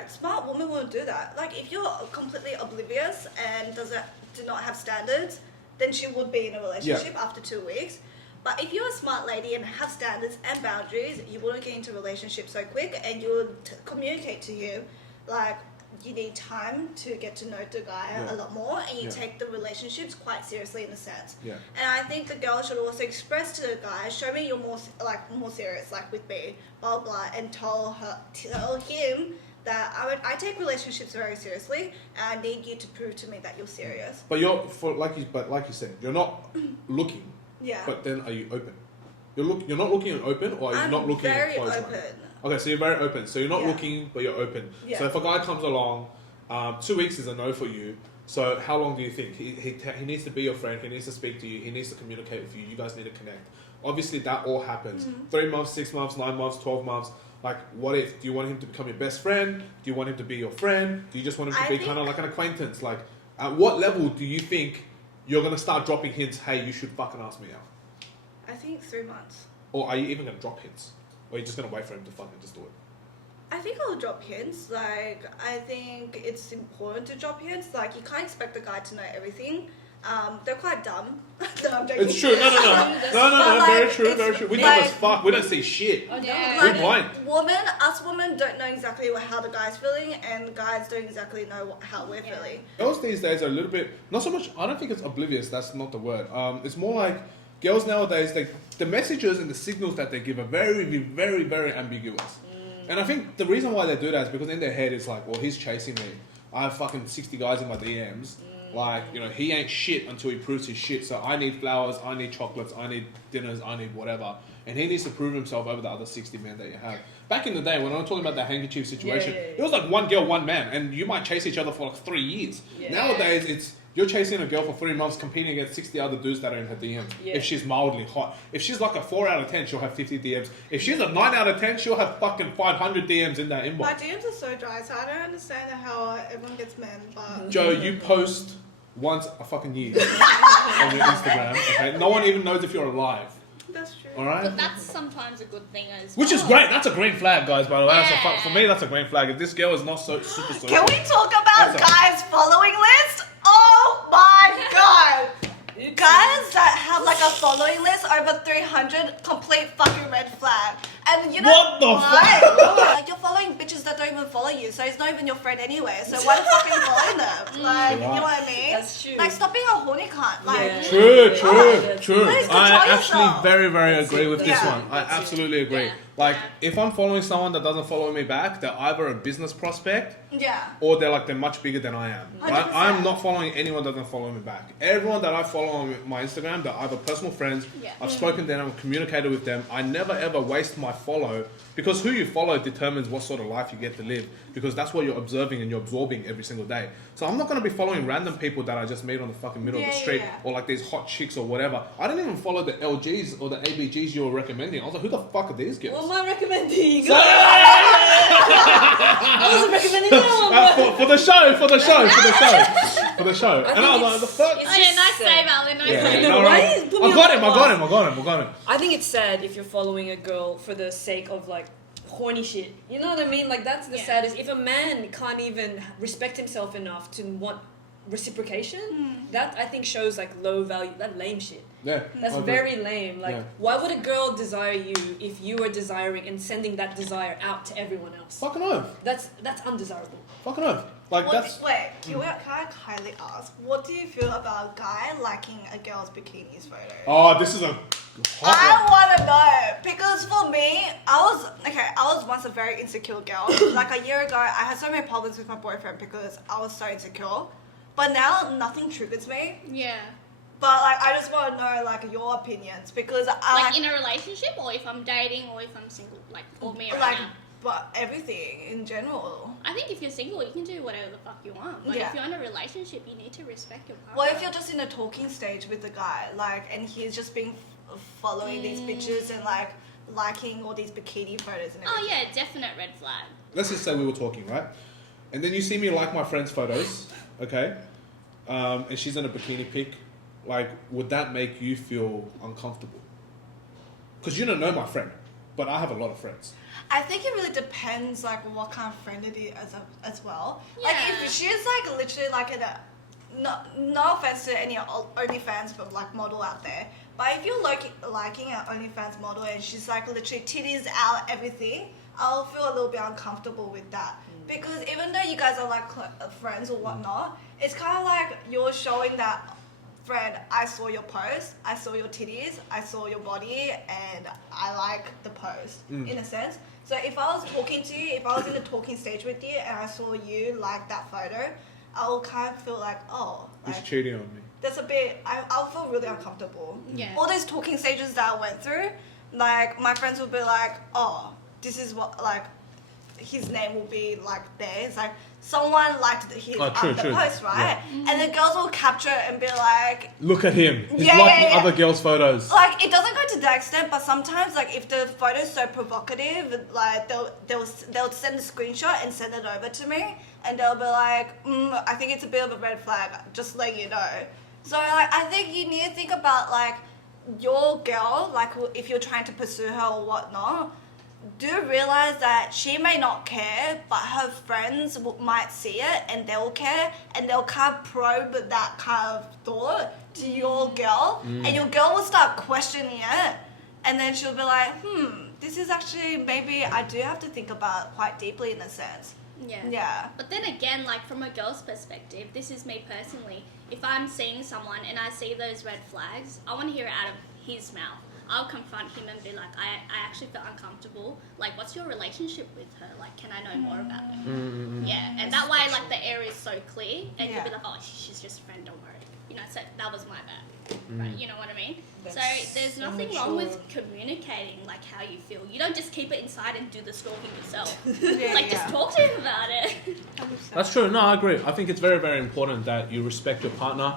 Smart women wouldn't do that. Like, if you're completely oblivious and do not have standards, then she would be in a relationship after 2 weeks. But if you're a smart lady and have standards and boundaries, you wouldn't get into a relationship so quick, and you would communicate to him, like, you need time to get to know the guy Yeah. a lot more, and you Yeah. take the relationships quite seriously in a sense. Yeah. And I think the girl should also express to the guy, show me you're more serious, like with me, blah blah, and tell him that I take relationships very seriously, and I need you to prove to me that you're serious. But like you said, you're not looking. Yeah. But then, are you open? You're not looking and open, or are you I'm not looking very and closed? open. Okay, so you're very open. So you're not Yeah. looking, but you're open. Yeah. So if a guy comes along, 2 weeks is a no for you. So how long do you think he needs to be your friend? He needs to speak to you. He needs to communicate with you. You guys need to connect. Obviously, that all happens. 3 months, 6 months, 9 months, 12 months. Like, what if? Do you want him to become your best friend? Do you want him to be your friend? Do you just want him to I be think- kind of like an acquaintance? Like, at what level do you think you're gonna start dropping hints? Hey, you should fucking ask me out. I think 3 months. Or are you even gonna drop hints? Or are you just gonna wait for him to fucking just do it? I think I'll drop hints. Like, I think it's important to drop hints. Like, you can't expect the guy to know everything. They're quite dumb. No, I'm joking. It's true. No. But, Very like, true. it's- Very true. We like- dumb as fuck. We don't see shit. Oh, Yeah. We're blind. Us women don't know exactly how the guy's feeling, and guys don't exactly know how we're Yeah. feeling. Girls these days are a little bit, not so much, I don't think it's oblivious, that's not the word. It's more like girls nowadays, the messages and the signals that they give are very, very, very ambiguous. And I think the reason why they do that is because in their head it's like, well, he's chasing me. I have fucking 60 guys in my DMs. Like, you know, he ain't shit until he proves his shit. So I need flowers, I need chocolates, I need dinners, I need whatever. And he needs to prove himself over the other 60 men that you have. Back in the day, when I was talking about the handkerchief situation, Yeah. it was like one girl, one man. And you might chase each other for like 3 years. Yeah. Nowadays, it's you're chasing a girl for 3 months, competing against 60 other dudes that are in her DMs. Yeah. If she's mildly hot. If she's like a 4 out of 10, she'll have 50 DMs. If she's a 9 out of 10, she'll have fucking 500 DMs in that My inbox. DMs are so dry, so I don't understand how everyone gets men, but... Joe, you post once a fucking year on your Instagram. Okay, no one even knows if you're alive. That's true. All right. But that's sometimes a good thing as Which well. is great. That's a green flag, guys. By the way, Yeah. for me, that's a green flag. If this girl is not so super social, Can we talk about That's a- guys' following list? Oh my Guys that have like a following list over 300, complete fucking red flag. And you know What the why? fuck? Like you're following bitches that don't even follow you, so it's not even your friend anyway. So why the fuck are you following them? Like, you know what I mean? That's true. Like stop being a horny cunt. Like, Yeah. True. Please control I actually yourself. very agree with this Yeah. one. I absolutely agree. Yeah. Like, Yeah. if I'm following someone that doesn't follow me back, they're either a business prospect yeah. or they're much bigger than I am. Right? 100%. I'm not following anyone that doesn't follow me back. Everyone that I follow on my Instagram, they're either personal friends, Yeah. I've spoken to them, I've communicated with them. I never ever waste my follow, because who you follow determines what sort of life you get to live, because that's what you're observing and you're absorbing every single day. So I'm not going to be following random people that I just meet on the fucking middle of the street, or like these hot chicks or whatever. I didn't even follow the LGs or the ABGs you were recommending. I was like, who the fuck are these girls? What am I recommending? I wasn't recommending that one. For the show. And I was like, the fuck? Oh yeah, nice save, Alan. Nice Yeah, save. no, Why right. is- put me I on got the him. blast. I think it's sad if you're following a girl for the sake of like horny shit. You know what I mean? Like that's the Yeah. saddest. If a man can't even respect himself enough to want reciprocation, that I think shows like low value. That lame shit. Yeah. That's I agree. very lame. Like, Yeah. why would a girl desire you if you are desiring and sending that desire out to everyone else? Fucking oath. That's undesirable. Fucking oath. Like, that's. Wait, can I kindly ask, what do you feel about a guy liking a girl's bikinis photo? Oh, this is a hot I one. want to know, because for me, I was once a very insecure girl. Like a year ago, I had so many problems with my boyfriend because I was so insecure. But now nothing triggers me. Yeah. But like, I just want to know like your opinions, because I Like in a relationship, or if I'm dating, or if I'm single, like for me right like, now. but everything in general. I think if you're single, you can do whatever the fuck you want. But Yeah. if you're in a relationship, you need to respect your partner. What if you're just in a talking stage with the guy, like, and he's just been following these bitches and like liking all these bikini photos and everything? Oh yeah, definite red flag. Let's just say we were talking, right? And then you see me like my friend's photos, okay? And she's in a bikini pic. Like, would that make you feel uncomfortable? Because you don't know my friend, but I have a lot of friends. I think it really depends, like, what kind of friend it is as well. Like, Yeah. if she's like literally like in a, no offense to any OnlyFans but like model out there, but if you're liking an OnlyFans model and she's like literally titties out, everything, I'll feel a little bit uncomfortable with that. Because even though you guys are like friends or whatnot, it's kind of like you're showing that, friend, I saw your post, I saw your titties, I saw your body, and I like the post, in a sense. So if I was talking to you, if I was in a talking stage with you and I saw you like that photo, I'll kind of feel like, oh, Who's like, cheating on me? that's a bit, I'll feel really uncomfortable. Yeah. All those talking stages that I went through, like, my friends will be like, oh, this is what, like, his name will be like there. It's like someone liked his Oh, true. the post, right? Yeah. And the girls will capture it and be like, Look at him. He's Yeah, liking yeah, yeah. other girls' photos. like it doesn't go to that extent, but sometimes like if the photo's so provocative, like they'll send a screenshot and send it over to me, and they'll be like, I think it's a bit of a red flag, just letting you know. So like I think you need to think about like your girl, like if you're trying to pursue her or whatnot. Do realize that she may not care, but her friends might see it and they'll care, and they'll kind of probe that kind of thought to your girl, and your girl will start questioning it, and then she'll be like, this is actually maybe I do have to think about quite deeply in a sense. Yeah. Yeah. But then again, like from a girl's perspective, this is me personally. If I'm seeing someone and I see those red flags, I want to hear it out of his mouth. I'll confront him and be like, I actually feel uncomfortable. Like, what's your relationship with her? Like, can I know more about her? Yeah, and that way, like, the air is so clear, and you'll be like, oh, she's just a friend, don't worry. You know, so that was my bad. Right? You know what I mean? That's so there's so nothing wrong with mature. communicating, like, how you feel. You don't just keep it inside and do the stalking yourself. Yeah, Like, just talk to him about it. That's true. No, I agree. I think it's very, very important that you respect your partner.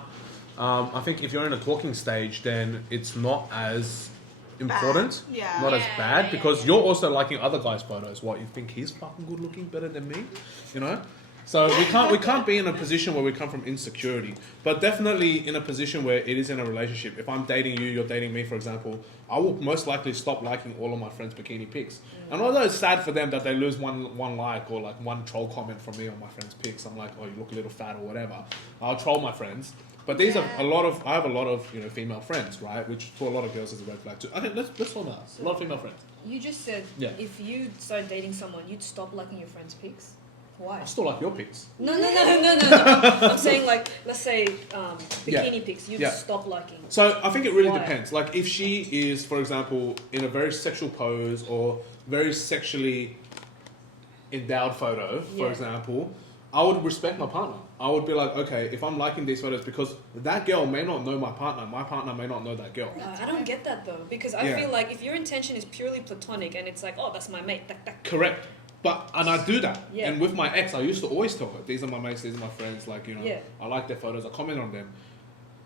I think if you're in a talking stage, then it's not as important, Yeah. not as Yeah, bad, yeah, because yeah. you're also liking other guys' photos. What, you think he's fucking good looking, better than me? You know? So we can't be in a position where we come from insecurity, but definitely in a position where it is in a relationship. If I'm dating you, you're dating me, for example, I will most likely stop liking all of my friends' bikini pics. And although it's sad for them that they lose one like or like one troll comment from me on my friends' pics, I'm like, oh, you look a little fat or whatever. I'll troll my friends, But these are a lot of. I have a lot of female friends, right? Which to a lot of girls is a red flag too. Okay, let's talk about that. A lot of female friends. You just said if you start dating someone, you'd stop liking your friends' pics. Why? I still like your pics. No. I'm saying like, let's say bikini pics, you'd stop liking. So I think it really depends. Like if she is, for example, in a very sexual pose or very sexually endowed photo, for example, I would respect my partner. I would be like, okay, if I'm liking these photos, because that girl may not know my partner may not know that girl. I don't get that though, because I feel like if your intention is purely platonic and it's like, oh, that's my mate. Correct. And I do that. Yeah. And with my ex, I used to always tell her, these are my mates, these are my friends, like, I like their photos, I comment on them.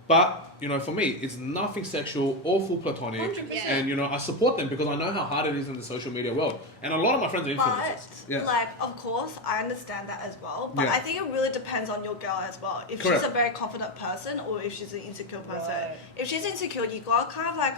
But, for me, it's nothing sexual, all full platonic. 100%. And, I support them because I know how hard it is in the social media world. And a lot of my friends are influencers. But, of course, I understand that as well. But I think it really depends on your girl as well. If Correct. she's a very confident person or if she's an insecure person. Right. If she's insecure, you gotta kind of like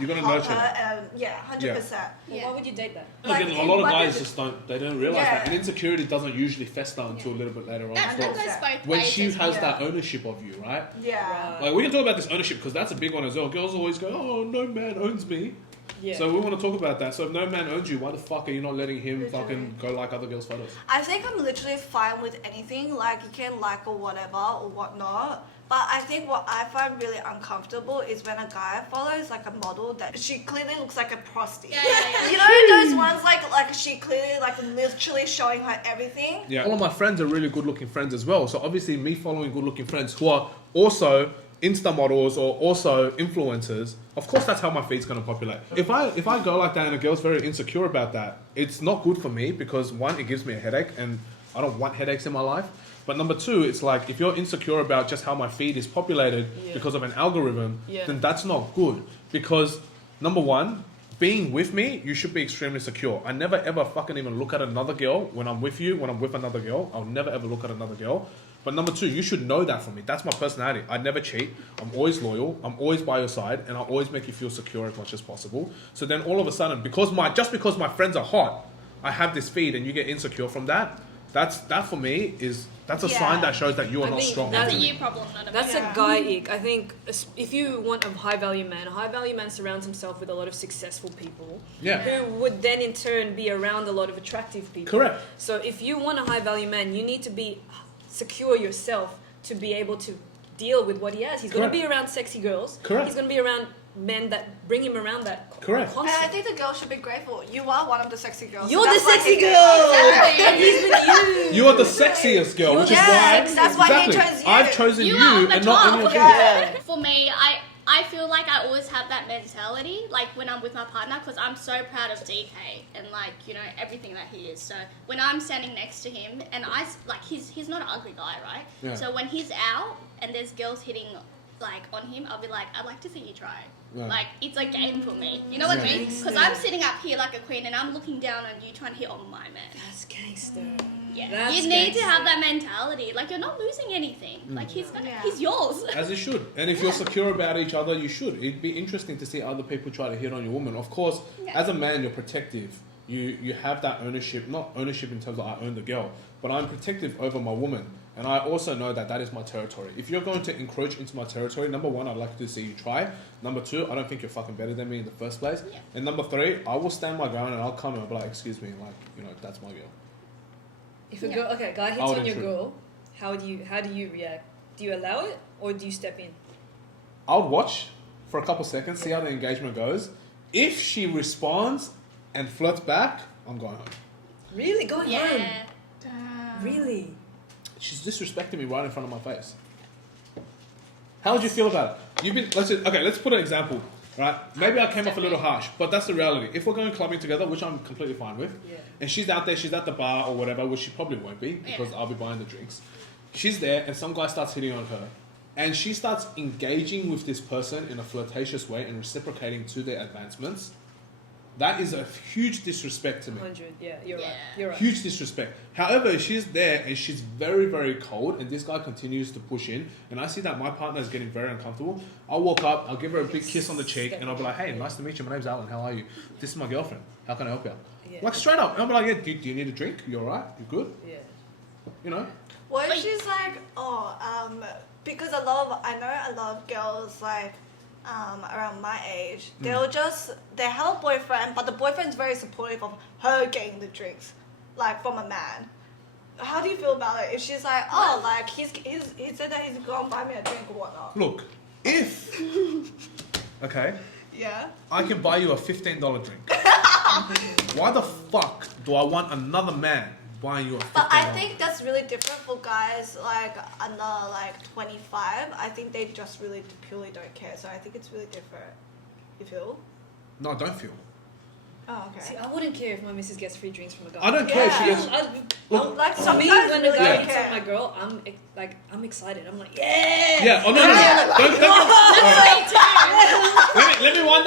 you're gonna help nurture her her. and 100%. Well, why would you date that? Again, a lot of guys just don't realize that. And insecurity doesn't usually fester until a little bit later on. That goes both ways. When she has that ownership of you, right? Yeah. Like we can talk about this ownership because that's a big one as well. Girls always go, "Oh, no man owns me." Yeah. So we want to talk about that. So if no man owns you, why the fuck are you not letting him fucking go like other girls' photos? I think I'm literally fine with anything. Like you can like or whatever or whatnot. But I think what I find really uncomfortable is when a guy follows like a model that she clearly looks like a prostitute. Yeah. You know those ones like she clearly like literally showing her everything. Yeah. All of my friends are really good-looking friends as well. So obviously, me following good-looking friends who are also Insta models or also influencers, of course that's how my feed's gonna populate. If I go like that and a girl's very insecure about that, it's not good for me because one, it gives me a headache and I don't want headaches in my life. But number two, it's like if you're insecure about just how my feed is populated because of an algorithm, then that's not good. Because number one, being with me, you should be extremely secure. I never ever fucking even look at another girl when I'm with you, when I'm with another girl. I'll never ever look at another girl. But number two, you should know that for me. That's my personality. I never cheat. I'm always loyal. I'm always by your side. And I always make you feel secure as much as possible. So then all of a sudden, because my friends are hot, I have this feed and you get insecure from that. That for me is... That's a sign that shows that you are not strong. That's a you problem, not a me. That's a guy ick. I think if you want a high value man surrounds himself with a lot of successful people who would then in turn be around a lot of attractive people. Correct. So if you want a high value man, you need to be secure yourself to be able to deal with what he has. He's going to be around sexy girls. Correct. He's going to be around men that bring him around that. Correct. And I think the girl should be grateful. You are one of the sexy girls. You're the sexy girl. And he's with you. You are the sexiest girl, which is why. That's why he chose you. I've chosen you and not any of you. For me, I feel like I always have that mentality, like when I'm with my partner, because I'm so proud of DK and like everything that he is. So when I'm standing next to him, and he's not an ugly guy, right? Yeah. So when he's out and there's girls hitting like on him, I'll be like, I'd like to see you try. Yeah. Like it's a game for me. You know what I mean? Because I'm sitting up here like a queen and I'm looking down on you trying to hit on my man. That's gangster. Yeah, That's you need to have that mentality. Like you're not losing anything. Like he's yours. As you should. And if you're secure about each other, you should. It'd be interesting to see other people try to hit on your woman. Of course, as a man, you're protective. You have that ownership, not ownership in terms of I own the girl, but I'm protective over my woman. And I also know that is my territory. If you're going to encroach into my territory, number one, I'd like to see you try. Number two, I don't think you're fucking better than me in the first place. Yeah. And number three, I will stand my ground and I'll come and I'll be like, excuse me, like, that's my girl. If a guy hits on your girl, how do you react? Do you allow it or do you step in? I would watch for a couple seconds, see how the engagement goes. If she responds and flirts back, I'm going home. Really? Going home? Damn. Really? She's disrespecting me right in front of my face. How would you feel about it? Let's put an example, right? Maybe I came off a little harsh, but that's the reality. If we're going clubbing together, which I'm completely fine with, and she's out there, she's at the bar or whatever, which she probably won't be because I'll be buying the drinks. She's there and some guy starts hitting on her and she starts engaging with this person in a flirtatious way and reciprocating to their advancements. That is a huge disrespect to me. 100, you're right. You're right. Huge disrespect. However, if she's there and she's very, very cold and this guy continues to push in and I see that my partner is getting very uncomfortable, I'll walk up, I'll give her a big kiss on the cheek and I'll be like, hey, nice to meet you. My name's Alan. How are you? This is my girlfriend. How can I help you? Yeah. Like straight up. And I'll be like, yeah, do you need a drink? You alright? You good? Yeah. You know? What if she's like, because I know a lot of girls like around my age, they have a boyfriend, but the boyfriend's very supportive of her getting the drinks, like from a man. How do you feel about it? If she's like, oh, like he said that he's gonna buy me a drink or whatnot. Look, if okay, Yeah. I can buy you a $15 drink. Why the fuck do I want another man buying you a $15? But I think that's really different for guys like under like 25. I think they just really purely don't care. So I think it's really different. You feel? No, I don't feel. Oh, okay. See, I wouldn't care if my missus gets free drinks from a guy. I don't care if she Yeah. gets... Like For some me, guys when a really guy don't eats care. with my girl, I'm excited. I'm like, yeah. Yeah, oh no. Let me wind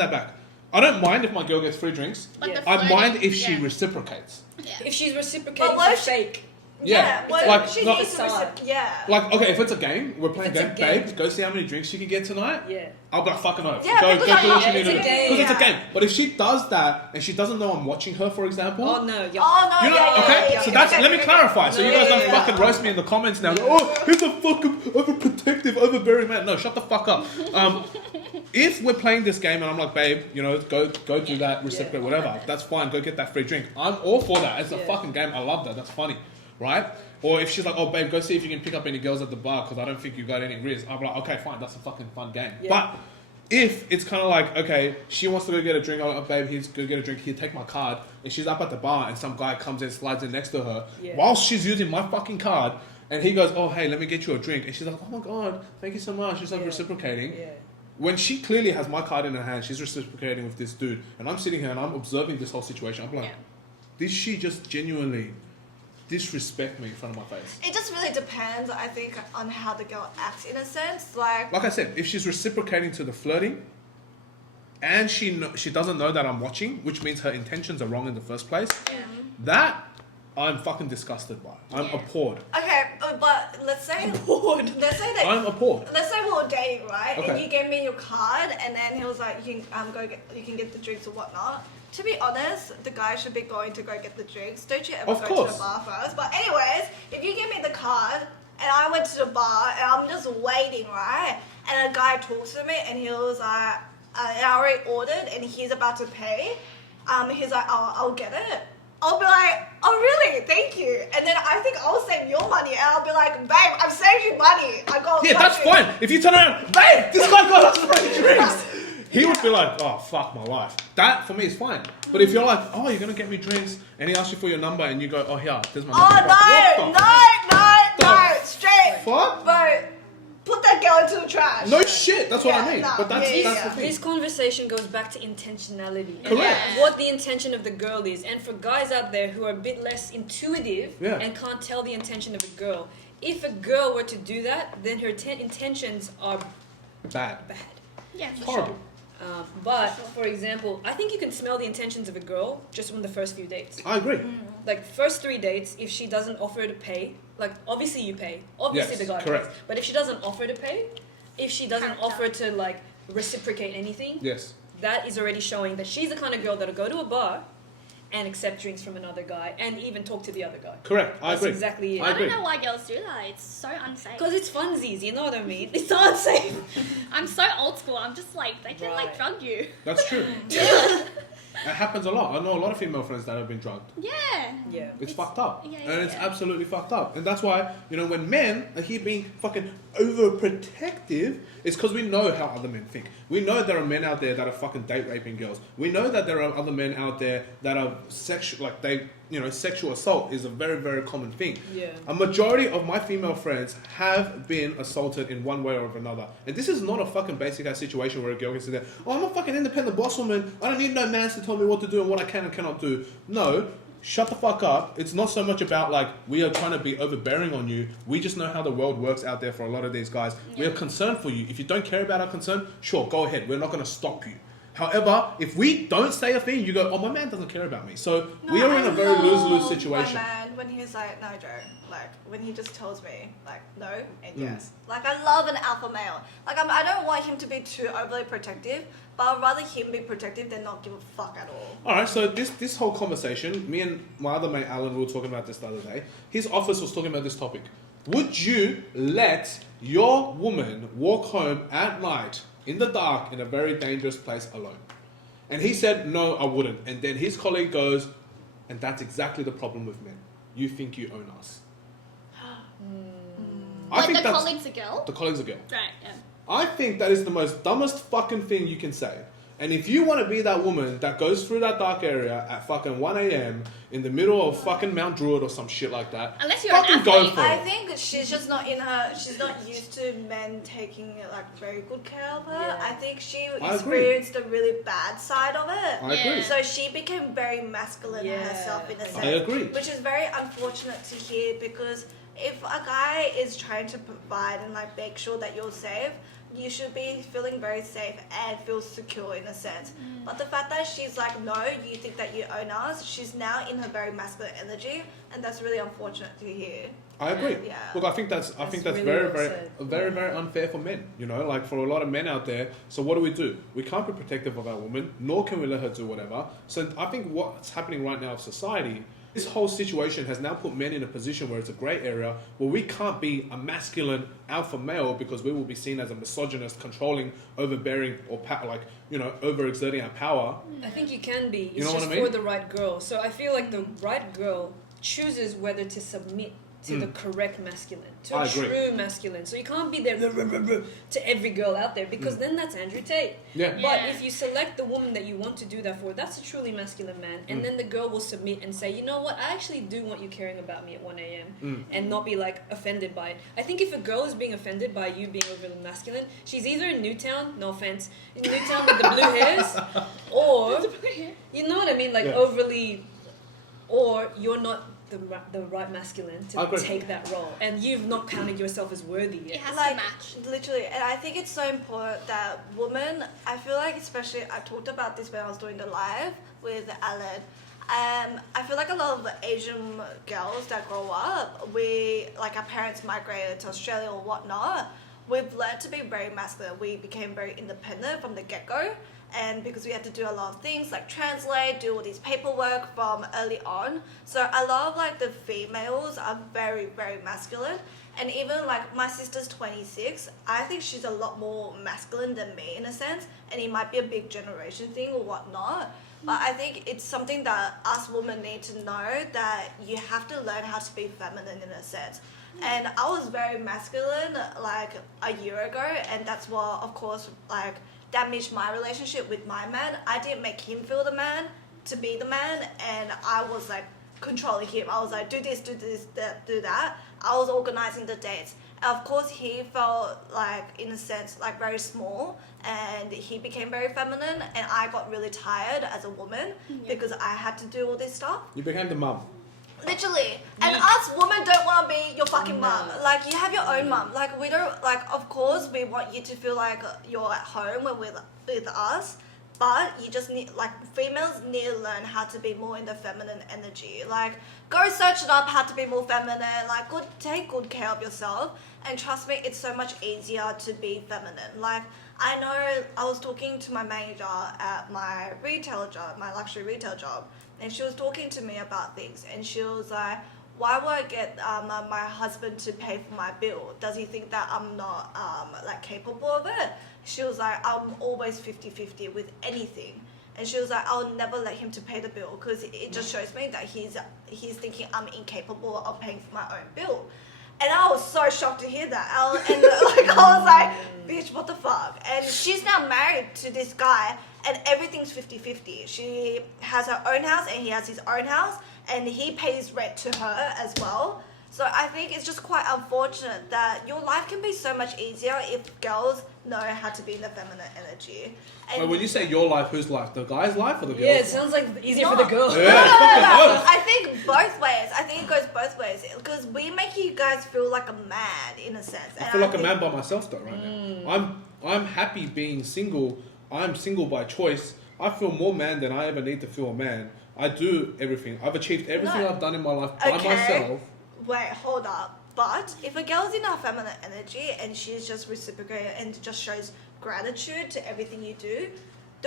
that back. I don't mind if my girl gets free drinks. But Yeah. the I mind flirting, if she yeah. reciprocates. Yeah. If she's reciprocating, But what it's if she- fake. Yeah, Well, like, she not- needs to yeah. Like, okay, if it's a game, we're playing If it's game, a game. babe, go see how many drinks you can get tonight. Yeah. I'll be like, fucking off. Yeah, go because do what you it's need a to do. game. Because it's a Yeah. game. But if she does that and she doesn't know I'm watching her, for example. Oh no. Yeah. Oh no, You know, yeah, okay, yeah, so yeah, that's, okay, let me okay. clarify, so you guys don't Yeah. fucking roast me in the comments now. Oh, he's a fucking overprotective, overbearing man. No, shut the fuck up. If we're playing this game and I'm like, babe, you know, go do that, reciprocate, whatever, that's fine, go get that free drink. I'm all for that. It's a fucking game. I love that. That's funny, right? Or if she's like, oh, babe, go see if you can pick up any girls at the bar because I don't think you got any Rizz. I'm like, okay, fine, that's a fucking fun game. Yeah. But if it's kind of like, okay, she wants to go get a drink, oh, babe, here's go get a drink, here, take my card, and she's up at the bar and some guy comes in, slides in next to her, while she's using my fucking card, and he goes, oh, hey, let me get you a drink, and she's like, oh my god, thank you so much, she's like reciprocating. Yeah. When she clearly has my card in her hand, she's reciprocating with this dude, and I'm sitting here and I'm observing this whole situation, I'm like, did she just genuinely disrespect me in front of my face? It just really depends, I think, on how the girl acts in a sense. Like I said, if she's reciprocating to the flirting, and she doesn't know that I'm watching, which means her intentions are wrong in the first place, that I'm fucking disgusted by. I'm appalled. okay, but let's say that I'm appalled. let's say we were dating, right? Okay. And you gave me your card, and then he was like, you can get the drinks or whatnot. To be honest, the guy should be going to go get the drinks. Don't you ever Of go course. to the bar first? But anyways, if you give me the card and I went to the bar and I'm just waiting, right? And a guy talks to me and he was like, I already ordered and he's about to pay. He's like, oh, I'll get it. I'll be like, oh really? Thank you. And then I think I'll save your money and I'll be like, babe, I've saved you money. I got Yeah, that's fucking-" fine. If you turn around, babe, this guy got us free drinks. He would be like, oh, fuck my life. That, for me, is fine. But if you're like, oh, you're going to get me drinks, and he asks you for your number, and you go, oh, here, there's my number. Oh, no, the straight. fuck? Bro, put that girl into the trash. No shit, that's what I mean. no, But that's yeah, the yeah. thing. This conversation goes back to intentionality. Correct. And what the intention of the girl is. And for guys out there who are a bit less intuitive and can't tell the intention of a girl, if a girl were to do that, then her intentions are Bad. Yeah, for Horrible. sure. But, for example, I think you can smell the intentions of a girl just from the first few dates. I agree. Like, first 3 dates, if she doesn't offer to pay, like, obviously you pay. Obviously Yes, the guy correct. pays. But if she doesn't offer to pay, if she doesn't Character. offer to, like, reciprocate anything, Yes. that is already showing that she's the kind of girl that'll go to a bar and accept drinks from another guy and even talk to the other guy. Correct. I That's agree. exactly it. I I agree. don't know why girls do that. It's so unsafe. Because it's funsies, you know what I mean? It's not unsafe. I'm so old school. I'm just like, they can like Right. drug you. That's true. It happens a lot. I know a lot of female friends that have been drugged. Yeah. Yeah. It's fucked up. yeah, and it's yeah. absolutely fucked up. And that's why, you know, when men are here being fucking overprotective, it's because we know how other men think. We know there are men out there that are fucking date raping girls. We know that there are other men out there that are sexual, like they, you know, sexual assault is a very, very common thing. Yeah. A majority of my female friends have been assaulted in one way or another. And this is not a fucking basic ass situation where a girl can sit there, oh, I'm a fucking independent boss woman. I don't need no man to tell me what to do and what I can and cannot do. No. Shut the fuck up. It's not so much about like we are trying to be overbearing on you. We just know how the world works out there for a lot of these guys. We are concerned for you. If you don't care about our concern, sure, go ahead. We're not going to stop you. However, if we don't say a thing, you go, oh, my man doesn't care about me. So we are in a very lose-lose situation. My man, when he's like, no, Joe, like when he just tells me like no and yes. Like I love an alpha male. Like I don't want him to be too overly protective, but I'd rather him be protective than not give a fuck at all. All right, so this whole conversation, me and my other mate Alan, we were talking about this the other day. His office was talking about this topic. Would you let your woman walk home at night in the dark in a very dangerous place alone? And he said, no, I wouldn't. And then his colleague goes, and that's exactly the problem with men. You think you own us. Like the colleague's a girl? The colleague's a girl. Right, yeah. I think that is the most dumbest fucking thing you can say. And if you want to be that woman that goes through that dark area at fucking 1 a.m. in the middle of fucking Mount Druitt or some shit like that, unless you're an fucking go athlete. for I it. think she's just not in her. She's not used to men taking like very good care of her. Yeah. I think she I agree. experienced the really bad side of it. I agree. So she became very masculine Yeah. herself in a sense. I agree. Which is very unfortunate to hear because if a guy is trying to provide and like make sure that you're safe, you should be feeling very safe and feel secure in a sense. But the fact that she's like, no, you think that you own us, she's now in her very masculine energy, and that's really unfortunate to hear. I agree. Yeah. Look, I think that's really very, well very, said. very unfair for men. You know, like for a lot of men out there. So what do? We can't be protective of our woman, nor can we let her do whatever. So I think what's happening right now in society, this whole situation has now put men in a position where it's a grey area where we can't be a masculine alpha male because we will be seen as a misogynist, controlling, overbearing, or overexerting our power. I think you can be. It's You know just what I mean? for the right girl. So I feel like the right girl chooses whether to submit to the correct masculine, to I a agree. true masculine. So you can't be there to every girl out there because then that's Andrew Tate. Yeah. But Yeah. if you select the woman that you want to do that for, that's a truly masculine man. And then the girl will submit and say, you know what, I actually do want you caring about me at 1 a.m. And not be like offended by it. I think if a girl is being offended by you being overly masculine, she's either in Newtown, no offense, in Newtown with the blue hairs, or, you know what I mean, like Yeah. overly, or you're not the right masculine I to agree. take that role. And you've not counted yourself as worthy It yet. has Like, to match. literally, and I think it's so important that women, I feel like especially, I talked about this when I was doing the live with Alan, I feel like a lot of Asian girls that grow up, our parents migrated to Australia or whatnot, we've learned to be very masculine. We became very independent from the get-go, and because we had to do a lot of things like translate, do all these paperwork from early on. So a lot of like the females are very, very masculine. And even like my sister's 26, I think she's a lot more masculine than me in a sense. And it might be a big generation thing or whatnot. But I think it's something that us women need to know, that you have to learn how to be feminine in a sense. And I was very masculine like a year ago, and that's what, of course, like damaged my relationship with my man. I didn't make him feel the man to be the man, and I was like controlling him. I was like, do this, that, do that. I was organizing the dates. And of course, he felt like, in a sense, like very small, and he became very feminine, and I got really tired as a woman because I had to do all this stuff. You became the mum. Literally. And us women don't want to be your fucking mum. Like, you have your own mum. Like, we don't, like, of course, we want you to feel like you're at home when with us. But you just need, like, females need to learn how to be more in the feminine energy. Like, go search it up how to be more feminine. Like, take good care of yourself. And trust me, it's so much easier to be feminine. Like, I know I was talking to my manager at my retail job, my luxury retail job. And she was talking to me about things. And she was like, why would I get my husband to pay for my bill? Does he think that I'm not like capable of it? She was like, I'm always 50-50 with anything. And she was like, I'll never let him to pay the bill because it just shows me that he's thinking I'm incapable of paying for my own bill. And I was so shocked to hear that. I was like, bitch, what the fuck? And she's now married to this guy, and everything's 50-50. She has her own house, and he has his own house, and he pays rent to her as well. So I think it's just quite unfortunate that your life can be so much easier if girls know how to be in the feminine energy. And Wait, when you say your life, whose life? The guy's life or the girl's Yeah, it life? sounds like easier No. for the girl. No. I think both ways. I think it goes both ways because we make you guys feel like a man in a sense. I feel like a man by myself though right now. I'm happy being single. I'm single by choice. I feel more man than I ever need to feel a man. I do everything. I've achieved everything No. I've done in my life by myself. Wait, hold up. But if a girl's in her feminine energy and she's just reciprocating and just shows gratitude to everything you do,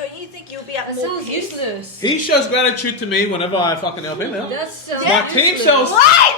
don't you think you'll be at That more sounds peace? useless. He shows gratitude to me whenever I fucking help him out. That sounds My team useless. sells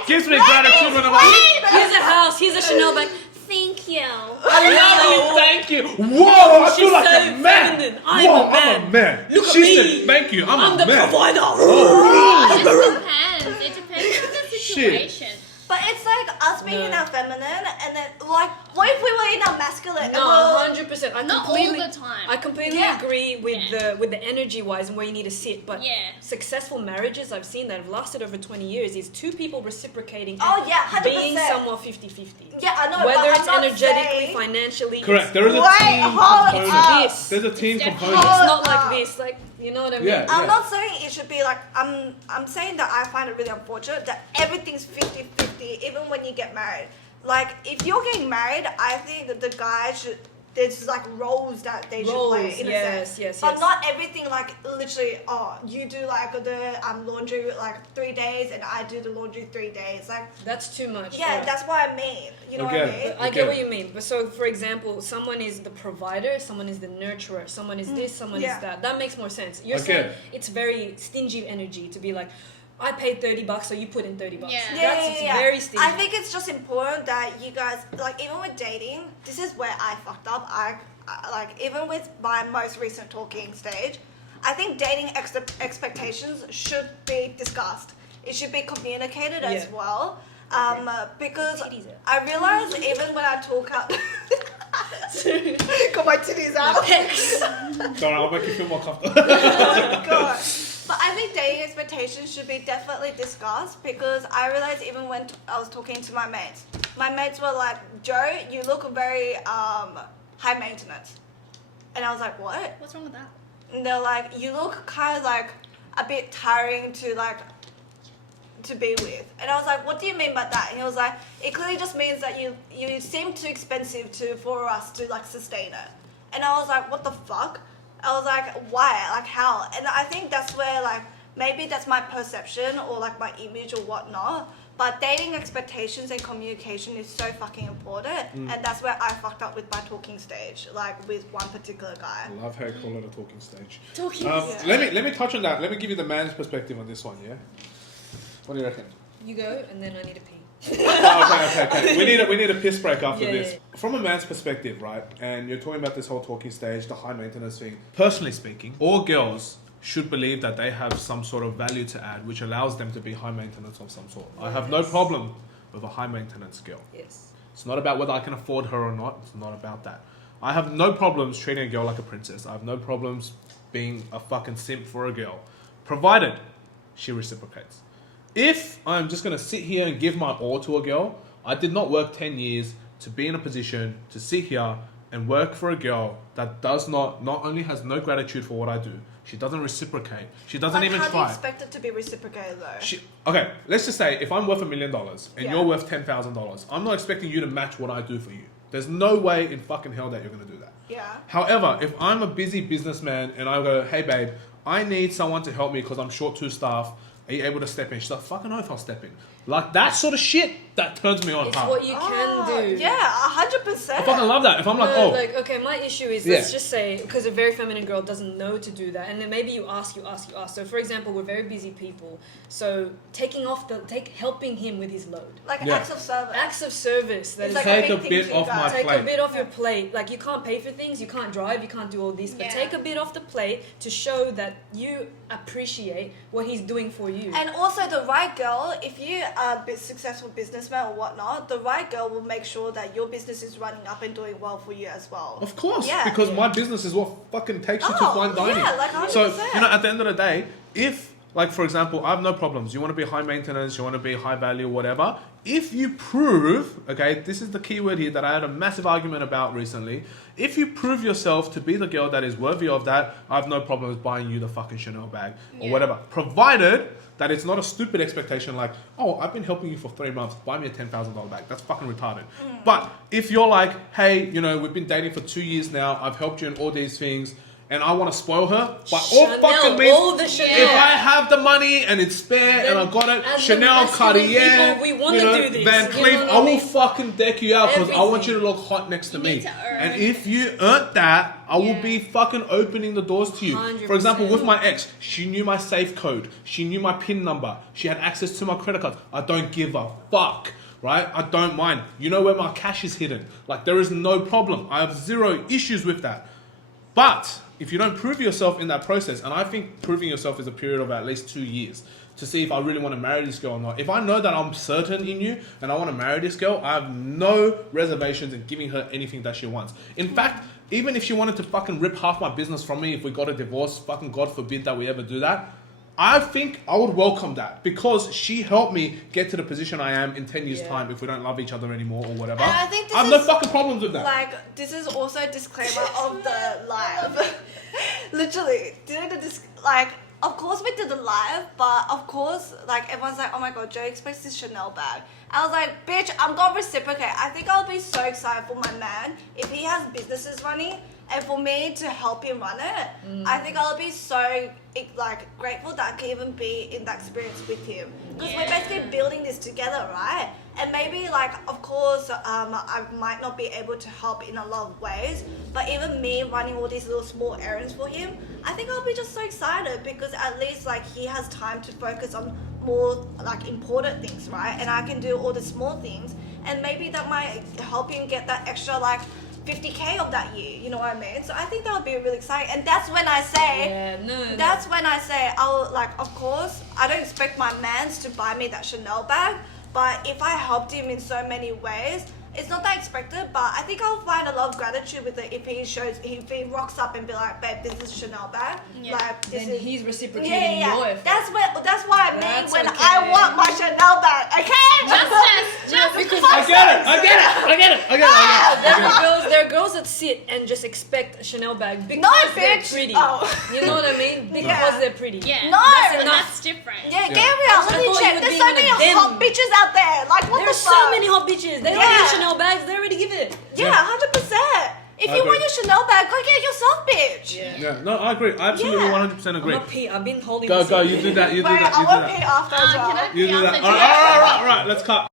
gives me gratitude whenever Here's a house. Here's a Chanel bag. Thank you. I love you, thank you. Whoa, I She's feel like so a man. feminine. I'm Whoa, a man. I'm a man. Look at She me. said, thank you. I'm the a man. provider. It depends. It depends on the situation. But it's like us being in our feminine, and then like, what if we were in our masculine? and No, we're- 100%. I Not all completely, the time. I completely Yeah. agree with the energy wise and where you need to sit. But Yeah. successful marriages I've seen that have lasted over 20 years is two people reciprocating. Oh, and yeah, 100%. being somewhat 50-50. Yeah, I know. Whether but it's I'm not energetically, saying- financially. Correct. There is a Wait, team hold component. up. This. There's a team It's component. It's Hold not like up. this. Like, you know what I mean? Yeah. I'm not saying it should be like, I'm saying that I find it really unfortunate that everything's 50-50 even when you get married. Like, if you're getting married, I think the guy should, there's like roles that they should play Roles, in a yes, sense. yes, But yes. not everything like literally, oh, you do like the laundry like 3 days and I do the laundry 3 days. Like, That's too much. yeah, that's what I mean. You know what I Again. mean? I Okay. get what you mean. But so, for example, someone is the provider, someone is the nurturer, someone is this, someone Yeah. is that. That makes more sense. You're Okay. saying it's very stingy energy to be like, I paid $30, so you put in $30. Yeah. That's very stingy. I think it's just important that you guys, like, even with dating, this is where I fucked up. I like, even with my most recent talking stage, I think dating expectations should be discussed. It should be communicated as Yeah. well. Because Titties out. I realize even when I talk out, got my titties out. Sorry, I'll make you feel more comfortable. Oh, God. But I think dating expectations should be definitely discussed because I realized even when I was talking to my mates were like, Joe, you look very high maintenance. And I was like, what? What's wrong with that? And they're like, you look kind of like a bit tiring to like to be with. And I was like, what do you mean by that? And he was like, it clearly just means that you seem too expensive for us to like sustain it. And I was like, what the fuck? I was like, why? Like, how? And I think that's where, like, maybe that's my perception or, like, my image or whatnot. But dating expectations and communication is so fucking important. And that's where I fucked up with my talking stage, like, with one particular guy. I love how you call it a talking stage. Talking. Let me touch on that. Let me give you the man's perspective on this one, yeah? What do you reckon? You go, and then I need to pee. Okay. We need a piss break after Yeah, this. yeah. From a man's perspective, right? And you're talking about this whole talking stage, the high maintenance thing. Personally speaking, all girls should believe that they have some sort of value to add, which allows them to be high maintenance of some sort. I have no problem with a high maintenance girl. Yes. It's not about whether I can afford her or not. It's not about that. I have no problems treating a girl like a princess. I have no problems being a fucking simp for a girl, provided she reciprocates. If I'm just going to sit here and give my all to a girl, I did not work 10 years to be in a position to sit here and work for a girl that does not only has no gratitude for what I do, she doesn't reciprocate. She doesn't Like, even how do you try. expect it to be reciprocated, though? Okay, let's just say if I'm worth $1 million and Yeah. you're worth $10,000, I'm not expecting you to match what I do for you. There's no way in fucking hell that you're going to do that. Yeah. However, if I'm a busy businessman and I go, hey babe, I need someone to help me because I'm short 2 staff, are you able to step in? She's like, fucking oath, I'll step in. Like that sort of shit, that turns me on It's hard. what you can do. Yeah, 100%. I fucking love that. If I'm like, No, oh, like, okay, my issue is, Yeah. let's just say, because a very feminine girl doesn't know to do that, and then maybe you ask. So, for example, we're very busy people, so helping him with his load. Like, Yeah. acts of service. Acts of service that It's is like take a big bit thing to off you my guys. take plate. a bit off your plate. Like, you can't pay for things, you can't drive, you can't do all this, but Yeah. take a bit off the plate to show that you appreciate what he's doing for you. And also, the right girl, if you are a successful businessman or whatnot, the right girl will make sure that your business is running up and doing well for you as well. of course, Yeah. because my business is what fucking takes you to Oh, fine dining. yeah, like 100%. So, at the end of the day, if, like, for example, I have no problems. You want to be high maintenance, you want to be high value, whatever. If you prove, okay, this is the key word here that I had a massive argument about recently. If you prove yourself to be the girl that is worthy of that, I have no problems buying you the fucking Chanel bag or Yeah. whatever. Provided that it's not a stupid expectation like, oh, I've been helping you for 3 months, buy me a $10,000 bag. That's fucking retarded. But if you're like, hey, we've been dating for 2 years now, I've helped you in all these things, and I want to spoil her, by all Chanel, fucking means, all the Chanel. if I have the money and it's spare and I got it, as the Chanel, masculine Cartier, people, we wanna you know, do this, Van you Cleef, know what I will I mean? fucking deck you out because I want you to Everything. look hot next to me. need to earn. And if you earned that, I will be fucking opening the doors to you. 100%. For example, with my ex, she knew my safe code, she knew my PIN number, she had access to my credit card. I don't give a fuck. Right? I don't mind. You know where my cash is hidden. Like, there is no problem. I have zero issues with that. But if you don't prove yourself in that process, and I think proving yourself is a period of at least 2 years to see if I really want to marry this girl or not. If I know that I'm certain in you and I want to marry this girl, I have no reservations in giving her anything that she wants. In fact, even if she wanted to fucking rip half my business from me if we got a divorce, fucking God forbid that we ever do that, I think I would welcome that because she helped me get to the position I am in 10 years' time if we don't love each other anymore or whatever. And I think this have no is, fucking problems with that. Like, this is also a disclaimer of the live. Literally, of course we did the live, but of course, like, everyone's like, oh my god, Joe expects this Chanel bag. I was like, bitch, I'm gonna reciprocate. I think I'll be so excited for my man if he has businesses running and for me to help him run it. I think I'll be so grateful that I can even be in that experience with him because we're basically building this together, right? And maybe of course I might not be able to help in a lot of ways, but even me running all these little small errands for him, I think I'll be just so excited because at least he has time to focus on more important things, right? And I can do all the small things, and maybe that might help him get that extra 50k of that year, you know what I mean? So I think that would be really exciting, and that's when I say, that's when I say, I'll of course, I don't expect my mans to buy me that Chanel bag, but if I helped him in so many ways, it's not that expected, but I think I'll find a lot of gratitude with it if he rocks up and be like, babe, this is a Chanel bag. Then he's reciprocating yeah. your effort. That's what I mean That's when okay. I want my Chanel bag, okay? Justice. I get it. There are girls that sit and just expect a Chanel bag because No, they're bitch. pretty. Oh. You know what I mean? Because Yeah. they're pretty. Yeah. No. And that's different. Yeah, Gabriel, I let me thought check. you would There's be so one many of them. hot bitches out there. What the There's fuck? so many hot bitches. They don't Yeah. need Chanel bags. They already give it. Yeah, 100%. If I you agree. want your Chanel bag, go get it yourself, bitch. Yeah, no, I agree. I absolutely Yeah. 100% agree. I'm not pee. I've been holding Go, this go. in. You do that. You do Wait, that. I You do want to that. pay after as well. Can I You pee do after that. All right. Let's cut.